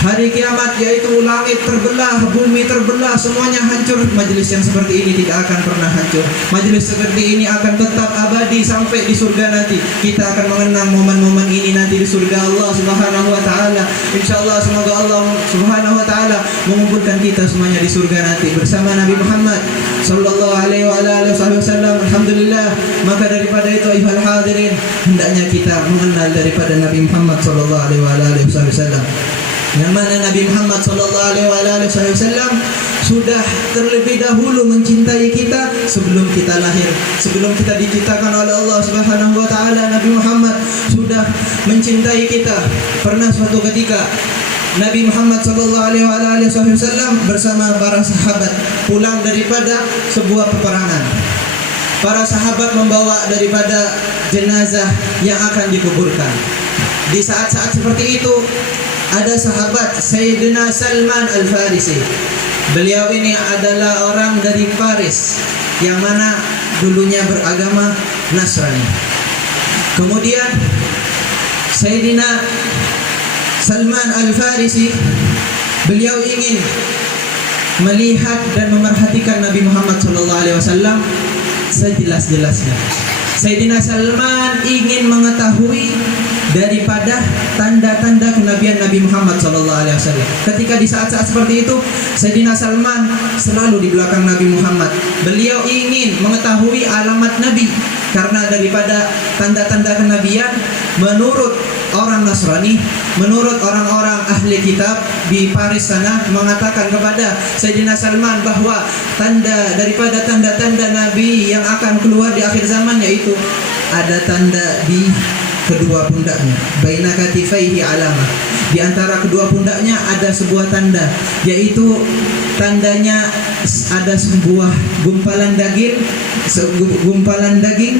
Hari kiamat yaitu langit terbelah, bumi terbelah, semuanya hancur. Majelis yang seperti ini tidak akan pernah hancur. Majelis seperti ini akan tetap abadi sampai di surga nanti. Kita akan mengenang momen-momen ini nanti di surga Allah Subhanahu wa taala. Insyaallah, semoga Allah Subhanahu wa taala mengumpulkan kita semuanya di surga nanti bersama Nabi Muhammad sallallahu alaihi wasallam. Alhamdulillah, maka daripada itu ayuhal hadirin, hendaknya kita mengenal daripada Nabi Muhammad sallallahu alaihi wasallam. Yang mana Nabi Muhammad sallallahu alaihi wasallam sudah terlebih dahulu mencintai kita sebelum kita lahir, sebelum kita diciptakan oleh Allah Subhanahu wa taala. Nabi Muhammad sudah mencintai kita. Pernah suatu ketika Nabi Muhammad sallallahu alaihi wasallam bersama para sahabat pulang daripada sebuah peperangan. Para sahabat membawa daripada jenazah yang akan dikuburkan. Di saat-saat seperti itu ada sahabat Sayyidina Salman Al-Farisi. Beliau ini adalah orang dari Faris, yang mana dulunya beragama Nasrani. Kemudian Sayyidina Salman Al-Farisi, beliau ingin melihat dan memerhatikan Nabi Muhammad SAW sejelas-jelasnya. Sayyidina Salman ingin mengetahui daripada tanda-tanda kenabian Nabi Muhammad SAW. Ketika di saat-saat seperti itu, Sayyidina Salman selalu di belakang Nabi Muhammad. Beliau ingin mengetahui alamat Nabi, karena daripada tanda-tanda kenabian menurut orang Nasrani, menurut orang-orang ahli kitab di Paris sana mengatakan kepada Sayyidina Salman bahwa daripada tanda-tanda Nabi yang akan keluar di akhir zaman, yaitu ada tanda di kedua pundaknya, baina katifaihi alamah, di antara kedua pundaknya ada sebuah tanda, yaitu tandanya ada sebuah gumpalan daging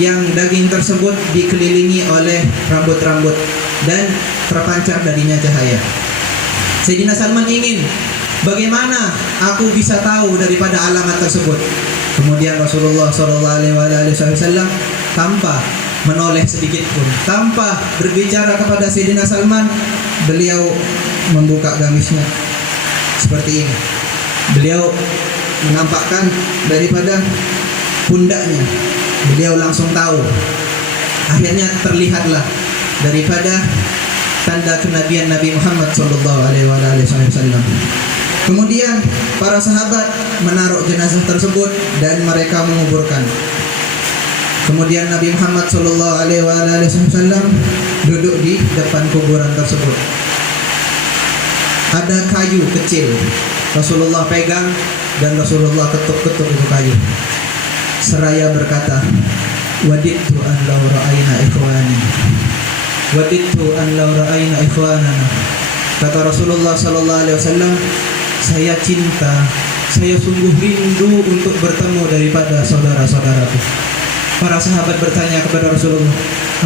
yang daging tersebut dikelilingi oleh rambut-rambut dan terpancar darinya cahaya. Sayyidina Salman ingin, bagaimana aku bisa tahu daripada alamat tersebut? Kemudian Rasulullah SAW tanpa menoleh sedikit pun, tanpa berbicara kepada Sayyidina Salman, beliau membuka gamisnya seperti ini. Beliau menampakkan daripada pundaknya. Beliau langsung tahu. Akhirnya terlihatlah daripada tanda kenabian Nabi Muhammad SAW. Kemudian para sahabat menaruh jenazah tersebut dan mereka menguburkan. Kemudian Nabi Muhammad SAW duduk di depan kuburan tersebut. Ada kayu kecil, Rasulullah pegang dan Rasulullah ketuk-ketuk itu kayu. Seraya berkata, "Wadidtu an law ra'ayna ikhwani. Wadidtu an law ra'ayna ikhwanana." Kata Rasulullah SAW, saya cinta, saya sungguh rindu untuk bertemu daripada saudara-saudaraku. Para sahabat bertanya kepada Rasulullah,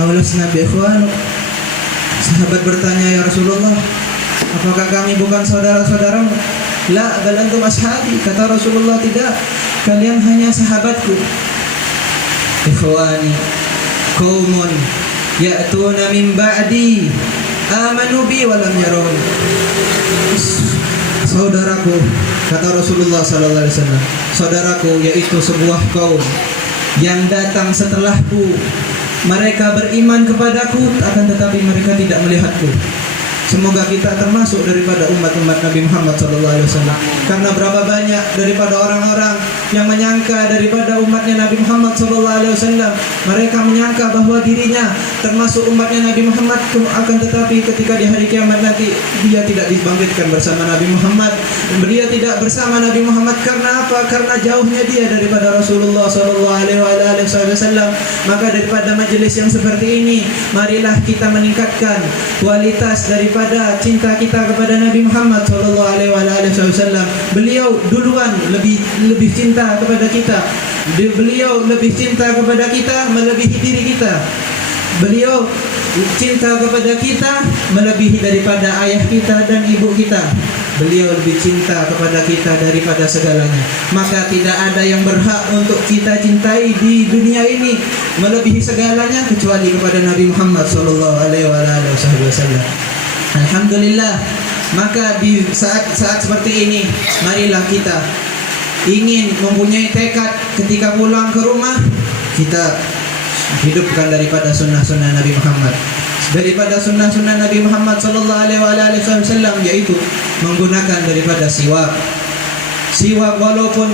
"Awalasna bi ikhwanuk?" Sahabat bertanya, "Ya Rasulullah, apakah kami bukan saudara-saudaramu?" "La, bal antum ashabi." Kata Rasulullah, "Tidak, kalian hanya sahabatku." "Ikhwani qaumun ya'tuna min ba'di amanu bi wa lam yarawun." Saudaraku, kata Rasulullah SAW, saudaraku yaitu sebuah kaum yang datang setelahku. Mereka beriman kepadaku, akan tetapi mereka tidak melihatku. Semoga kita termasuk daripada umat-umat Nabi Muhammad SAW. Karena berapa banyak daripada orang-orang yang menyangka daripada umatnya Nabi Muhammad SAW, mereka menyangka bahwa dirinya termasuk umatnya Nabi Muhammad, akan tetapi ketika di hari kiamat nanti dia tidak dibangkitkan bersama Nabi Muhammad. Dia tidak bersama Nabi Muhammad karena apa? Karena jauhnya dia daripada Rasulullah SAW. Maka daripada majelis yang seperti ini, marilah kita meningkatkan kualitas daripada cinta kita kepada Nabi Muhammad SAW. Beliau duluan lebih cinta kepada kita. Beliau lebih cinta kepada kita melebihi diri kita. Beliau cinta kepada kita melebihi daripada ayah kita dan ibu kita. Beliau lebih cinta kepada kita daripada segalanya. Maka tidak ada yang berhak untuk kita cintai di dunia ini melebihi segalanya kecuali kepada Nabi Muhammad SAW. Alhamdulillah. Maka di saat seperti ini, marilah kita ingin mempunyai tekad ketika pulang ke rumah, kita hidupkan daripada sunnah-sunnah Nabi Muhammad. Daripada sunnah-sunnah Nabi Muhammad SAW, yaitu menggunakan daripada siwak. Siwak walaupun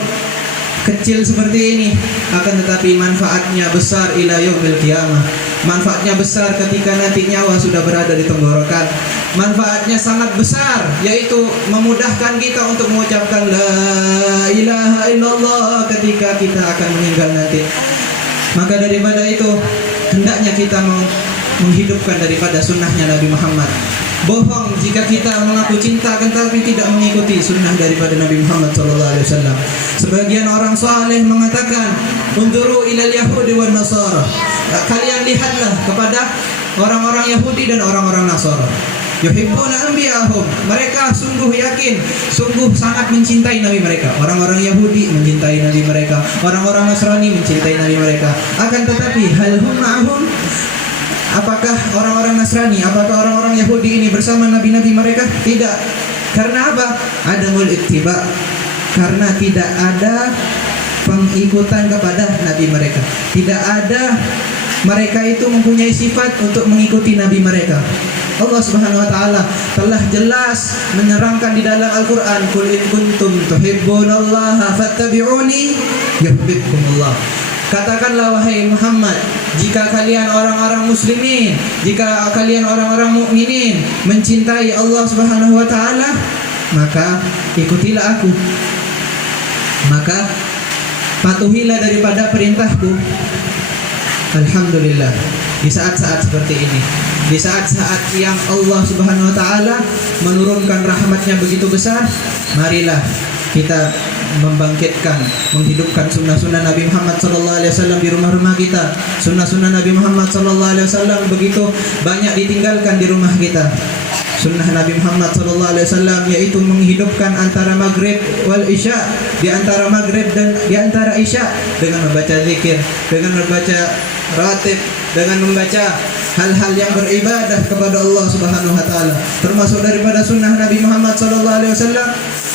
kecil seperti ini, akan tetapi manfaatnya besar ila yaumil qiyamah. Manfaatnya besar ketika nanti nyawa sudah berada di tenggorokan. Manfaatnya sangat besar, yaitu memudahkan kita untuk mengucapkan la ilaha illallah ketika kita akan meninggal nanti. Maka daripada itu, hendaknya kita menghidupkan daripada sunnahnya Nabi Muhammad. Bohong jika kita mengaku cinta tetapi tidak mengikuti sunnah daripada Nabi Muhammad SAW. Sebagian orang saleh mengatakan, "Unzuru ilal yahudi wan nasara." Kalian lihatlah kepada orang-orang Yahudi dan orang-orang Nasara. yuhibbuna anbiya'ahum. Mereka sungguh yakin, sungguh sangat mencintai nabi mereka. Orang-orang Yahudi mencintai nabi mereka, orang-orang Nasrani mencintai nabi mereka. Akan tetapi hal hum ma'hum, apakah orang-orang Nasrani, apakah orang-orang Yahudi ini bersama nabi-nabi mereka? Tidak. Karena apa? Adamul ittiba. Karena tidak ada pengikutan kepada nabi mereka. Tidak ada mereka itu mempunyai sifat untuk mengikuti nabi mereka. Allah Subhanahu wa taala telah jelas menerangkan di dalam Al-Qur'an, "Qul in kuntum tuhibbunallaha fattabi'uni yuhibbukumullah." Katakanlah wahai Muhammad, jika kalian orang-orang muslimin, jika kalian orang-orang mukminin mencintai Allah Subhanahu wa taala, maka ikutilah aku. Maka patuhilah daripada perintahku. Alhamdulillah, di saat-saat seperti ini, di saat-saat yang Allah Subhanahu wa taala menurunkan rahmatnya begitu besar, marilah kita membangkitkan, menghidupkan sunnah-sunnah Nabi Muhammad SAW di rumah-rumah kita. Sunnah-sunnah Nabi Muhammad SAW begitu banyak ditinggalkan di rumah kita. Sunnah Nabi Muhammad SAW yaitu menghidupkan antara maghrib wal isya, di antara maghrib dan di antara isya, dengan membaca zikir, dengan membaca ratib, dengan membaca hal-hal yang beribadah kepada Allah Subhanahu wa taala. Termasuk daripada sunnah Nabi Muhammad SAW,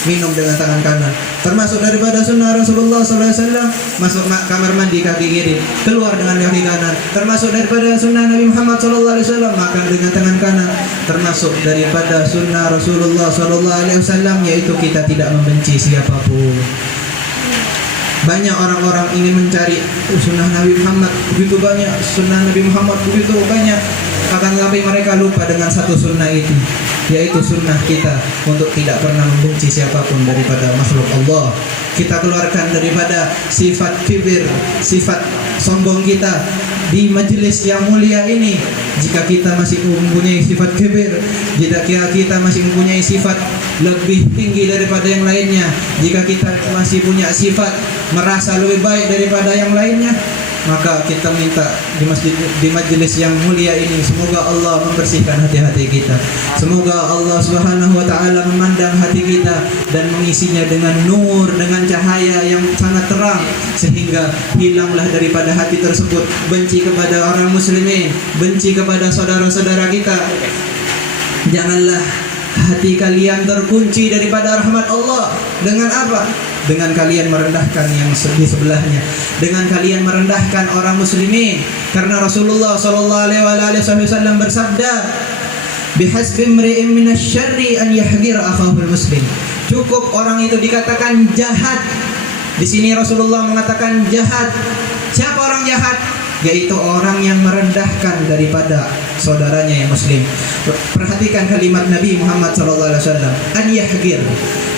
minum dengan tangan kanan. Termasuk daripada sunnah Rasulullah SAW, masuk kamar mandi kaki kiri, keluar dengan kaki kanan. Termasuk daripada sunnah Nabi Muhammad SAW, makan dengan tangan kanan. Termasuk daripada sunnah Rasulullah SAW, yaitu kita tidak membenci siapapun. Banyak orang-orang ingin mencari sunnah Nabi Muhammad begitu banyak, sunnah Nabi Muhammad begitu banyak, akan tetapi mereka lupa dengan satu sunnah itu, yaitu sunnah kita untuk tidak pernah membenci siapapun daripada makhluk Allah. Kita keluarkan daripada sifat kibir, sifat sombong kita di majelis yang mulia ini. Jika kita masih mempunyai sifat kibir, jika kita masih mempunyai sifat lebih tinggi daripada yang lainnya, jika kita masih punya sifat merasa lebih baik daripada yang lainnya, maka kita minta di majelis yang mulia ini, semoga Allah membersihkan hati-hati kita. Semoga Allah Subhanahu wa taala memandang hati kita dan mengisinya dengan nur, dengan cahaya yang sangat terang, sehingga hilanglah daripada hati tersebut benci kepada orang muslimin, benci kepada saudara-saudara kita. Janganlah hati kalian terkunci daripada rahmat Allah. Dengan apa? Dengan kalian merendahkan yang di sebelahnya, dengan kalian merendahkan orang muslimin. Karena Rasulullah SAW bersabda, "Bihasbi imri'in minasyarri an yahqira akhahul muslim." Cukup orang itu dikatakan jahat. Di sini Rasulullah mengatakan jahat. Siapa orang jahat? Yaitu orang yang merendahkan daripada saudaranya yang muslim. Perhatikan kalimat Nabi Muhammad SAW, an yahqir.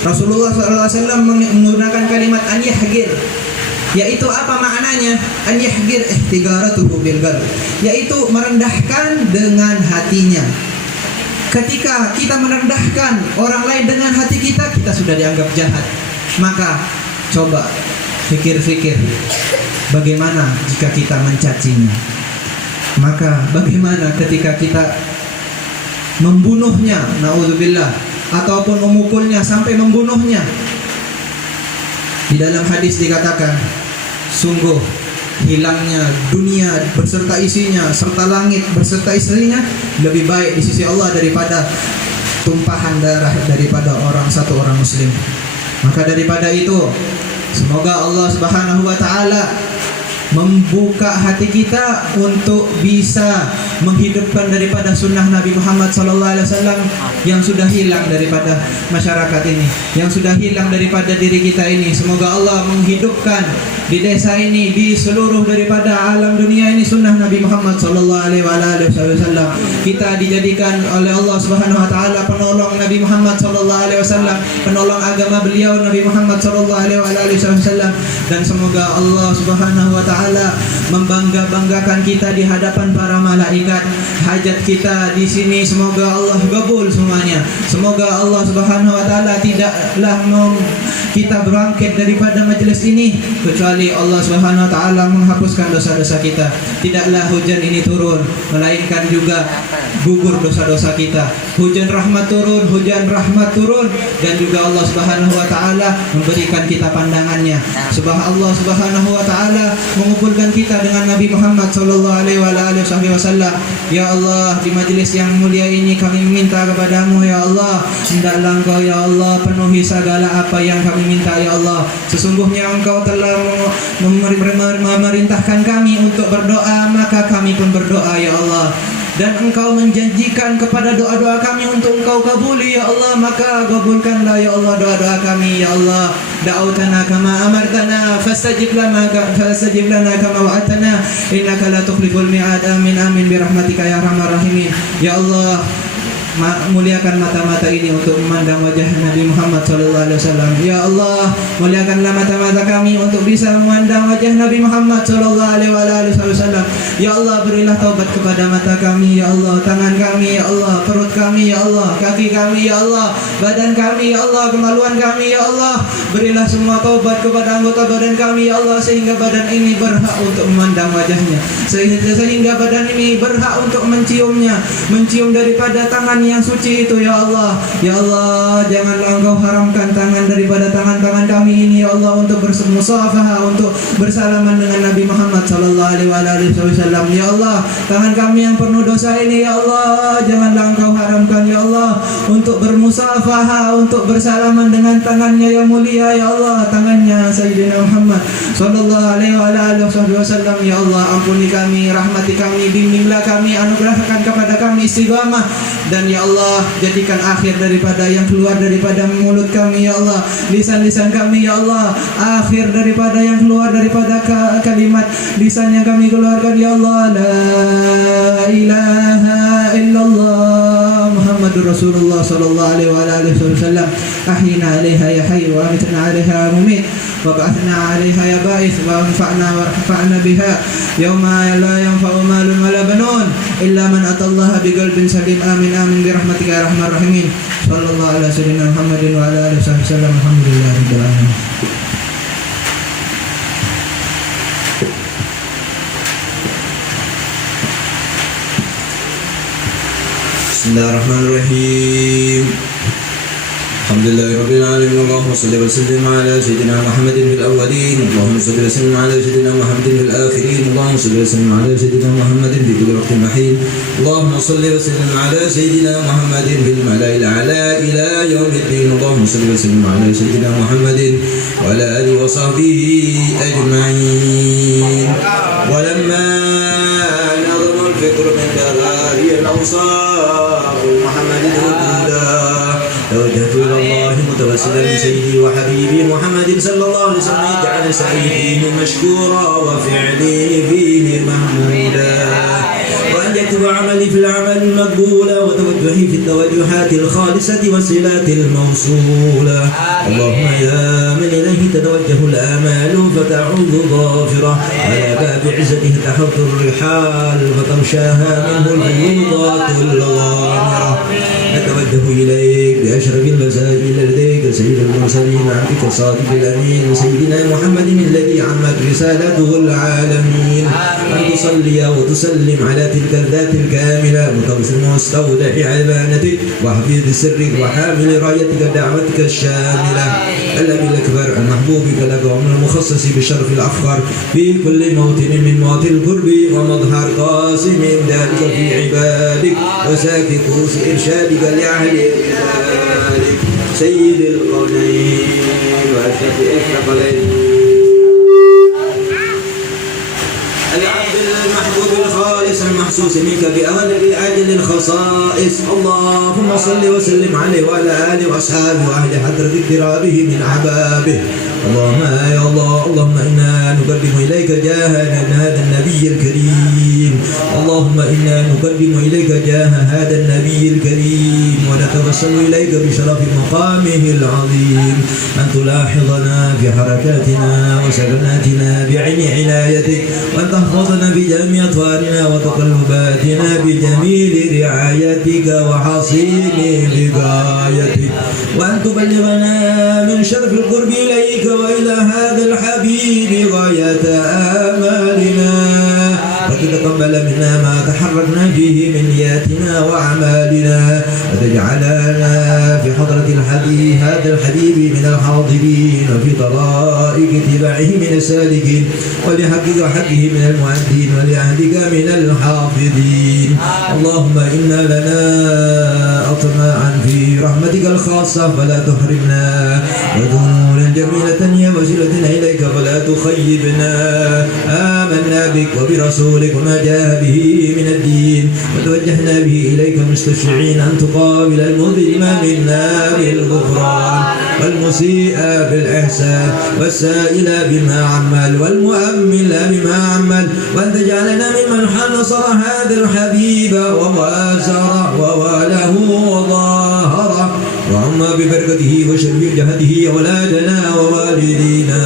Rasulullah SAW menggunakan kalimat an yahqir, yaitu apa maknanya? An yahqir ihtigaratuhu bil qalb, yaitu merendahkan dengan hatinya. Ketika kita merendahkan orang lain dengan hati kita, kita sudah dianggap jahat. Maka coba fikir-fikir, bagaimana jika kita mencacinya? Maka bagaimana ketika kita membunuhnya, naudzubillah, ataupun memukulnya sampai membunuhnya? Di dalam hadis dikatakan, sungguh hilangnya dunia beserta isinya, serta langit beserta istrinya, lebih baik di sisi Allah daripada tumpahan darah daripada satu orang muslim. Maka daripada itu, semoga Allah Subhanahu wa taala membuka hati kita untuk bisa menghidupkan daripada sunnah Nabi Muhammad SAW yang sudah hilang daripada masyarakat ini, yang sudah hilang daripada diri kita ini. Semoga Allah menghidupkan di desa ini, di seluruh daripada alam dunia ini sunnah Nabi Muhammad SAW. Kita dijadikan oleh Allah Subhanahu wa taala penolong Nabi Muhammad SAW, penolong agama beliau Nabi Muhammad SAW, dan semoga Allah Subhanahu wa taala membangga-banggakan kita di hadapan para malaikat hajat kita di sini semoga Allah kabul semuanya. Semoga Allah Subhanahu wa taala tidaklah kita bangkit daripada majelis ini kecuali Allah Subhanahu wa taala menghapuskan dosa-dosa kita. Tidaklah hujan ini turun melainkan juga gugur dosa-dosa kita. Hujan rahmat turun dan juga Allah Subhanahu wa taala memberikan kita pandangannya. Allah Subhanahu wa taala mengumpulkan kita dengan Nabi Muhammad sallallahu alaihi wasallam. Ya Allah, di majelis yang mulia ini kami meminta kepadamu ya Allah, hendaklah Engkau ya Allah penuhi segala apa yang kami minta ya Allah. Sesungguhnya Engkau telah memerintahkan kami untuk berdoa, maka kami pun berdoa ya Allah. Dan Engkau menjanjikan kepada doa-doa kami untuk Engkau kabuli ya Allah, maka kabulkanlah ya Allah doa-doa kami ya Allah. Da'autana kama amartana fastajib lana kama wa'adtana innaka la tukhliful mi'ad. Amin amin birahmatika ya arhamar rahimin. Ya Allah, muliakan mata-mata ini untuk memandang wajah Nabi Muhammad SAW. Ya Allah, muliakanlah mata-mata kami untuk bisa memandang wajah Nabi Muhammad SAW. Ya Allah, berilah taubat kepada mata kami ya Allah, tangan kami ya Allah, perut kami ya Allah, kaki kami ya Allah, badan kami ya Allah, kemaluan kami ya Allah. Berilah semua taubat kepada anggota badan kami ya Allah, sehingga badan ini berhak untuk memandang wajahnya, sehingga badan ini berhak untuk mencium daripada tangan yang suci itu ya Allah. Ya Allah, janganlah Engkau haramkan tangan daripada tangan-tangan kami ini ya Allah untuk bermusafahah, untuk bersalaman dengan Nabi Muhammad sallallahu alaihi wasallam. Ya Allah, tangan kami yang penuh dosa ini ya Allah, janganlah Engkau haramkan ya Allah untuk bermusafahah, untuk bersalaman dengan tangannya yang mulia ya Allah, tangannya Sayyidina Muhammad sallallahu alaihi wasallam. Ya Allah, ampuni kami, rahmati kami, bimbinglah kami, anugerahkan kepada kami istiqamah. Dan ya Allah, jadikan akhir daripada yang keluar daripada mulut kami ya Allah, lisan-lisan kami ya Allah, akhir daripada yang keluar daripada kalimat lisan yang kami keluarkan ya Allah, la ilaha illallah Muhammadur Rasulullah sallallahu alaihi wasallam. Ahyina 'alaiha ya hayy wa amitna 'alaiha mumit wa ba'athna 'alaiha ya ba'its wa anfa'na warfa'na biha yauma la yanfa'u malun wala banun illa man atallaha biqalbin salim. Amin amin birahmatika ya arhamar rahimin. Sallallahu ala sayyidina Muhammadin wa ala alihi wasallam. Alhamdulillahirabbil alamin. Bismillahirrahmanirrahim. Alhamdulillahirabbil alamin. Allahumma shalli wa sallim ala sayyidina Muhammadin fil awwalin. Allahumma shalli wa sallim ala sayyidina Muhammadin fil akhirin. Allahumma shalli wa sallim ala sayyidina Muhammadin fi kulli waqtin mahin. Allahumma shalli wa sallim ala sayyidina Muhammadin fil mala'il a'la ila yaumiddin. Allahumma shalli wa sallim ala sayyidina Muhammadin wa ala alihi wa sahbihi ajma'in. Walamma nadhama al-fikr min darari al-awsaf Muhammadin توجهت إلى الله متوسلا بسيدي وحبيبي محمد صلى الله عليه وسلم يجعل سعي فيه مشكورا وفعلي فيه محمودا، وأن يكتب عملي في العمل المقبولا وتوجهي في التوجهات الخالصة والصلات الموصولة. اللهم يا من إليه تتوجه الآمال فتعود ظافرة، على باب عزته تحط الرحال فتمشاها منه الفيوضات الغامرة. نتوجه إليك بأشرف المسائل لديك سيد المرسلين عبدك الصادق الأمين سيدنا محمد الذي عمت رسالته العالمين، أن تصلي وتسلم على تلك الذات الكاملة متوسل مستودع عبانتك وحفيظ سرك وحامل رايتك دعوتك الشاملة، الأبي الأكبر المحبوب لك ومن المخصص بالشرف الأفخر في كل موطن من مواطن القرب ومظهر قاسم ذلك في عبادك وساكي كوس إرشادك لأهل ذلك سيد القولين وأشرف الثقلين العبد المحبوب الخالص المحسوس منك بأهل بأجل الخصائص. اللهم صل وسلم عليه وعلى آله وأصحابه وأهل حضرة اقترابه من أحبابه. اللهم يا الله، اللهم إنا نقدم إليك جاه هذا النبي الكريم. اللهم إنا نقدم إليك جاه هذا النبي الكريم. الكريم ونتوسل إليك بشرف مقامه العظيم أن تلاحظنا في حركاتنا وسكناتنا بعين عنايتك وأن تحفظنا في جميع أطوارنا وتقلباتنا بجميل رعايتك وحصين بقايتك وأن تبلغنا من شرف القرب إليك وإلى هذا الحبيب غاية آمالنا وتتقبل منا ما تحركنا فيه من نياتنا وأعمالنا وتجعلنا في حضرة هذا الحبيب من الحاضرين وفي طرائق اتباعه من السالكين حقه من المؤدين ولعهدك من الحافظين. اللهم إنا لنا أطماعا في رحمتك الخاصة فلا تحرمنا وذنونا جميلة هي وسيلة إليك فلا تخيبنا. آمنا بك وبرسولك وما جاء به من الدين وتوجهنا به إليك مستشفعين أن تقابل المظلم منا بالغفران والمسيء بالإحسان والسائل بما عمل والمؤمل بما عمل وأن تجعلنا ممن نصر هذا الحبيب ووازر وواله وظاهره وعم ببركته وشرف جهده أولادنا ووالدينا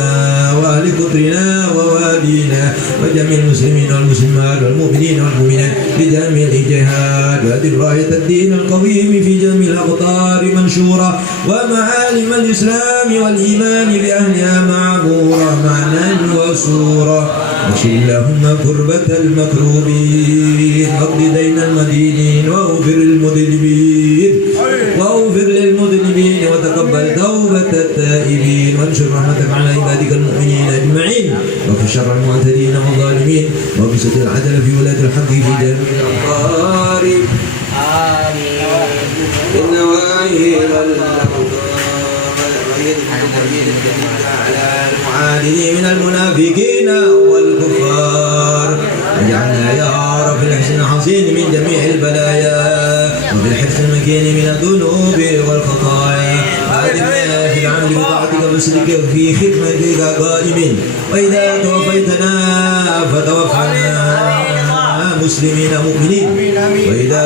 وأهل قطرنا ووالينا وجميع المسلمين والمسلمات والمؤمنين والمؤمنات بجميع الجهاد وأدل راية الدين القويم في جميع الأقطار منشورة ومعالم الإسلام والإيمان بأهلها معمورة معنى وصورة. واشف اللهم كربة المكروبين واقض دين المدينين واغفر للمذنبين وتقبل توبة التائبين وانشر رحمتك على عبادك المؤمنين أجمعين وفي شر المعتدين والظالمين وبسط العدل في ولاة الحق في جميع الأمطار بالنواهي على المعاندين من المنافقين والكفار واجعلنا يا رب في الحسن الحصين من جميع البلايا وفي الحفظ المكين من الذنوب والخطايا وأدمنا في العمل بطاعتك وسلك في خدمتك قائمين وإذا توفيتنا فتوفنا مسلمين مؤمنين وإذا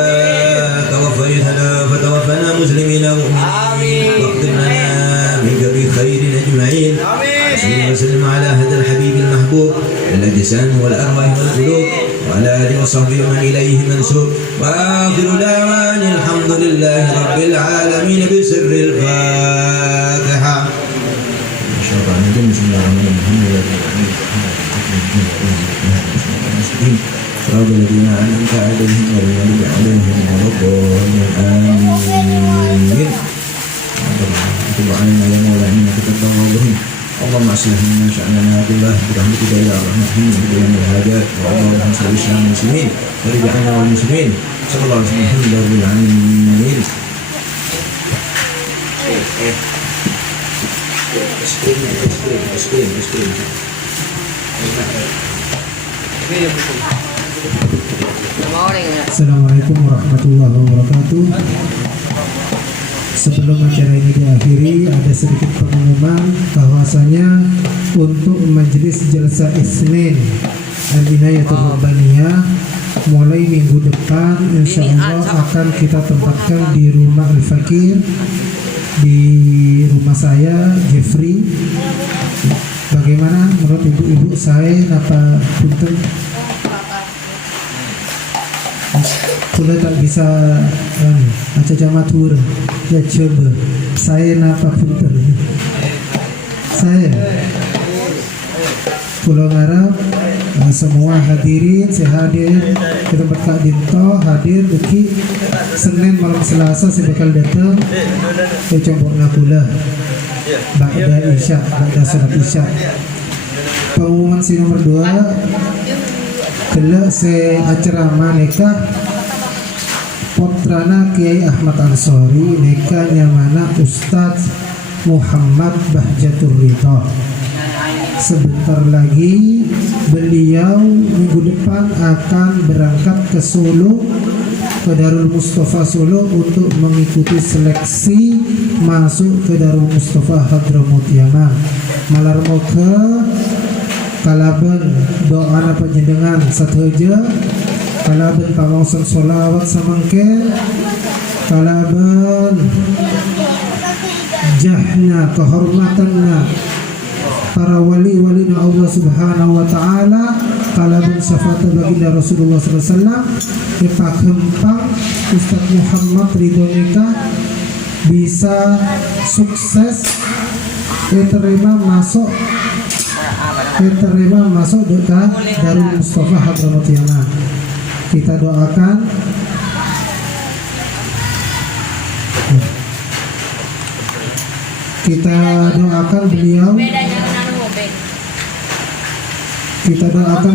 توفيتنا فتوفنا مسلمين مؤمنين واختم لنا منك بخير أجمعين. صلى الله وسلم على هذا الحبيب المحبوب الأجسام والأرواح والقلوب وعلى آله وصحبه ومن إليه منسوب وآخر دعوانا الحمد لله رب العالمين بسر الفاتحة. بسم الله الرحمن الرحيم. صراط الذين أنعمت عليهم غير المغضوب عليهم ولا الضالين آمين. تب علينا يا مولانا إنك تتواب الرحيم. اللهم اصلح لنا شأننا كله برحمتك يا أرحم الراحمين وبين الحاجات وعلى انصر الشام المسلمين ورجعنا والمسلمين. صلى الله عليه وسلم الحمد لله رب العالمين. Assalamualaikum warahmatullahi wabarakatuh. Sebelum acara ini diakhiri, ada sedikit pengumuman bahwasanya untuk majelis jalsa Isnin Al-Inayatul Rabbaniyah mulai minggu depan insya Allah akan kita tempatkan di rumah Al-Fakir, di rumah saya Jeffrey. Bagaimana menurut ibu-ibu saya apa punten? Sudah tak bisa baca jamatur ya coba saya napa punten saya Pulau Ngarap semua hadirin saya hadir ke tempat Kak Dinto hadir beki Senin malam Selasa saya bakal datang ke Combok Nakula Ba'da Isya Ba'da Salat Isya. Pengumuman si nomor 2 kelak saya acara nikah putrana Kiai Ahmad Ansori nikahnya mana Ustadz Muhammad Bahjatur Ridha. Sebentar lagi beliau minggu depan akan berangkat ke Solo, ke Darul Mustafa Solo untuk mengikuti seleksi masuk ke Darul Mustafa Hadramaut Yaman. Malar moga kalaban doa panjenengan satu aja kalaban pamongson solawat samangke kalaban jahna kehormatanna para wali-walina Allah Subhanahu wa taala, kalaban syafaat baginda Rasulullah sallallahu alaihi wasallam, kempang Ustaz Muhammad Ridho Eka bisa sukses diterima masuk dekat Darul Mustafa Hadramutiana. Kita doakan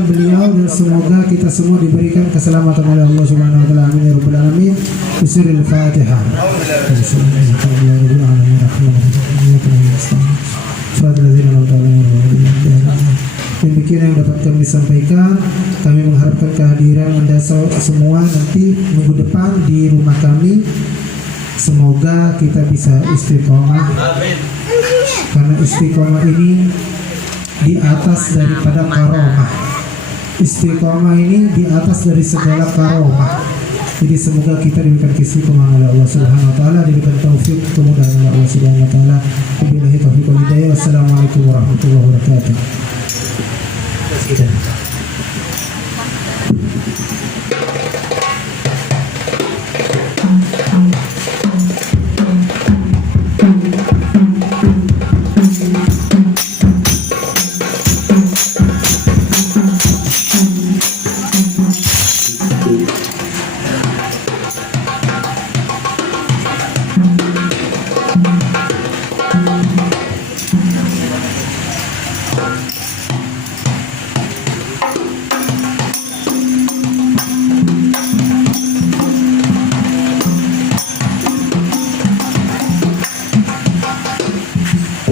beliau dan semoga kita semua diberikan keselamatan oleh Allah Subhanahu wa taala. Amin ya rabbal alamin. Bismillahil Fatihah. Demikian yang dapat kami sampaikan. Kami mengharapkan kehadiran Anda semua nanti minggu depan di rumah kami. Semoga kita bisa istiqomah, karena istiqomah ini di atas daripada karomah. Istiqomah ini di atas dari segala karomah. Jadi semoga kita diberikan istiqomah oleh Allah Subhanahu wa taala, diberikan taufik kemudahan oleh Allah Subhanahu wa taala. Wabillahi taufiq wal hidayah. Wassalamualaikum warahmatullahi wabarakatuh.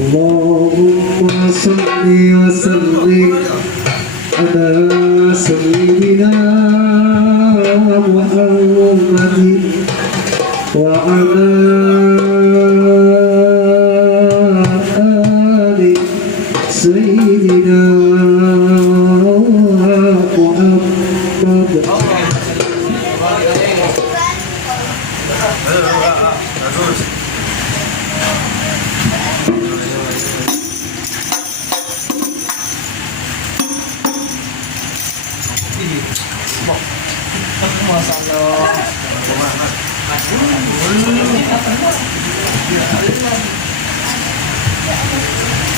Allahumma salli wa sallim ala sayyidina Muhammadin wa ala ali sayyidina Muhammad.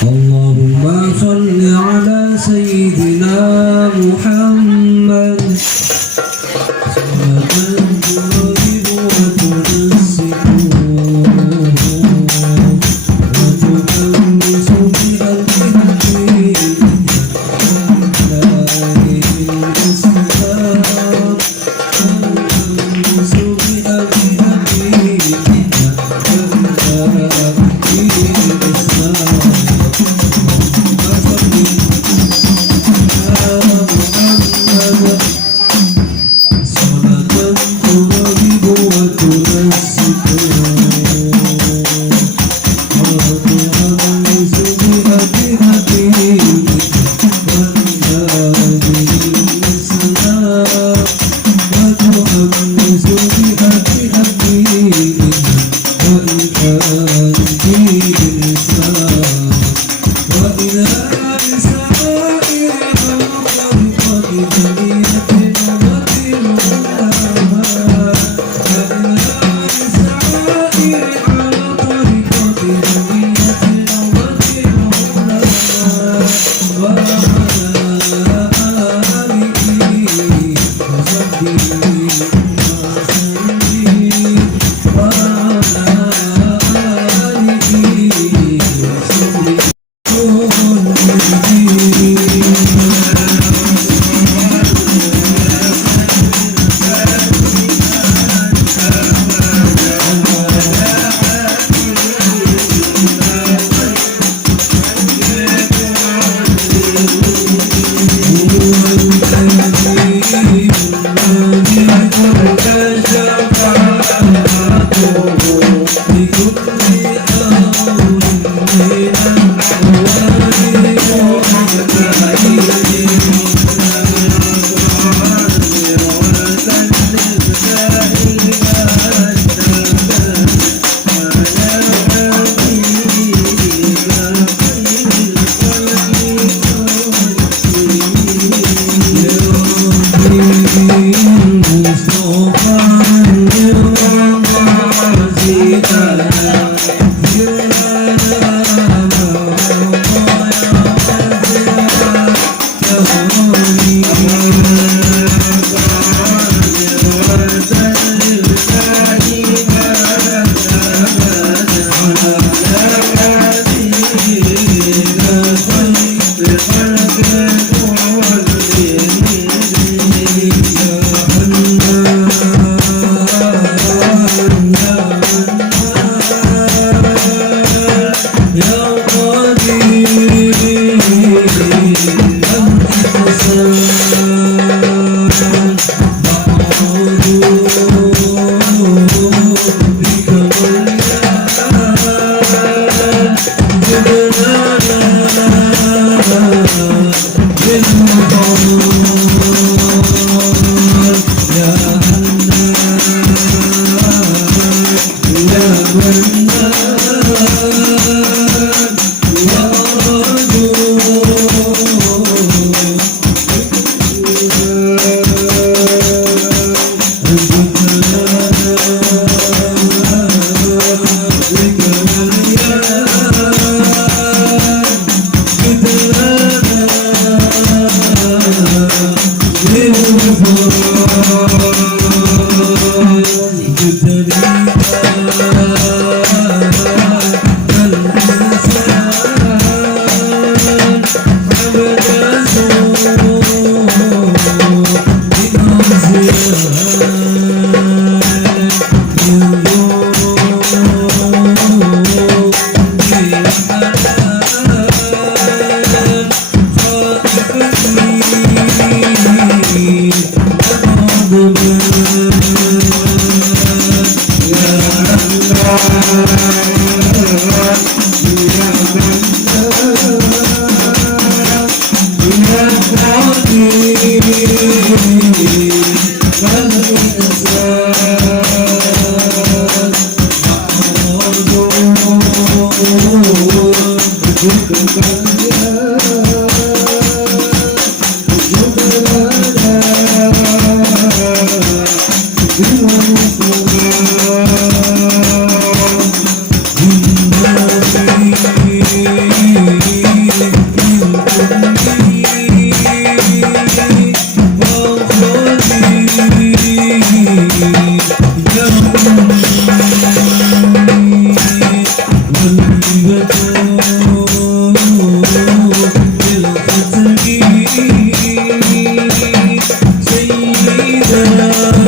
Allahumma salli ala sayyidina Muhammad salatan turidu wa tunasibu wa tukammisu bi'al-hadi Thank you. سيدنا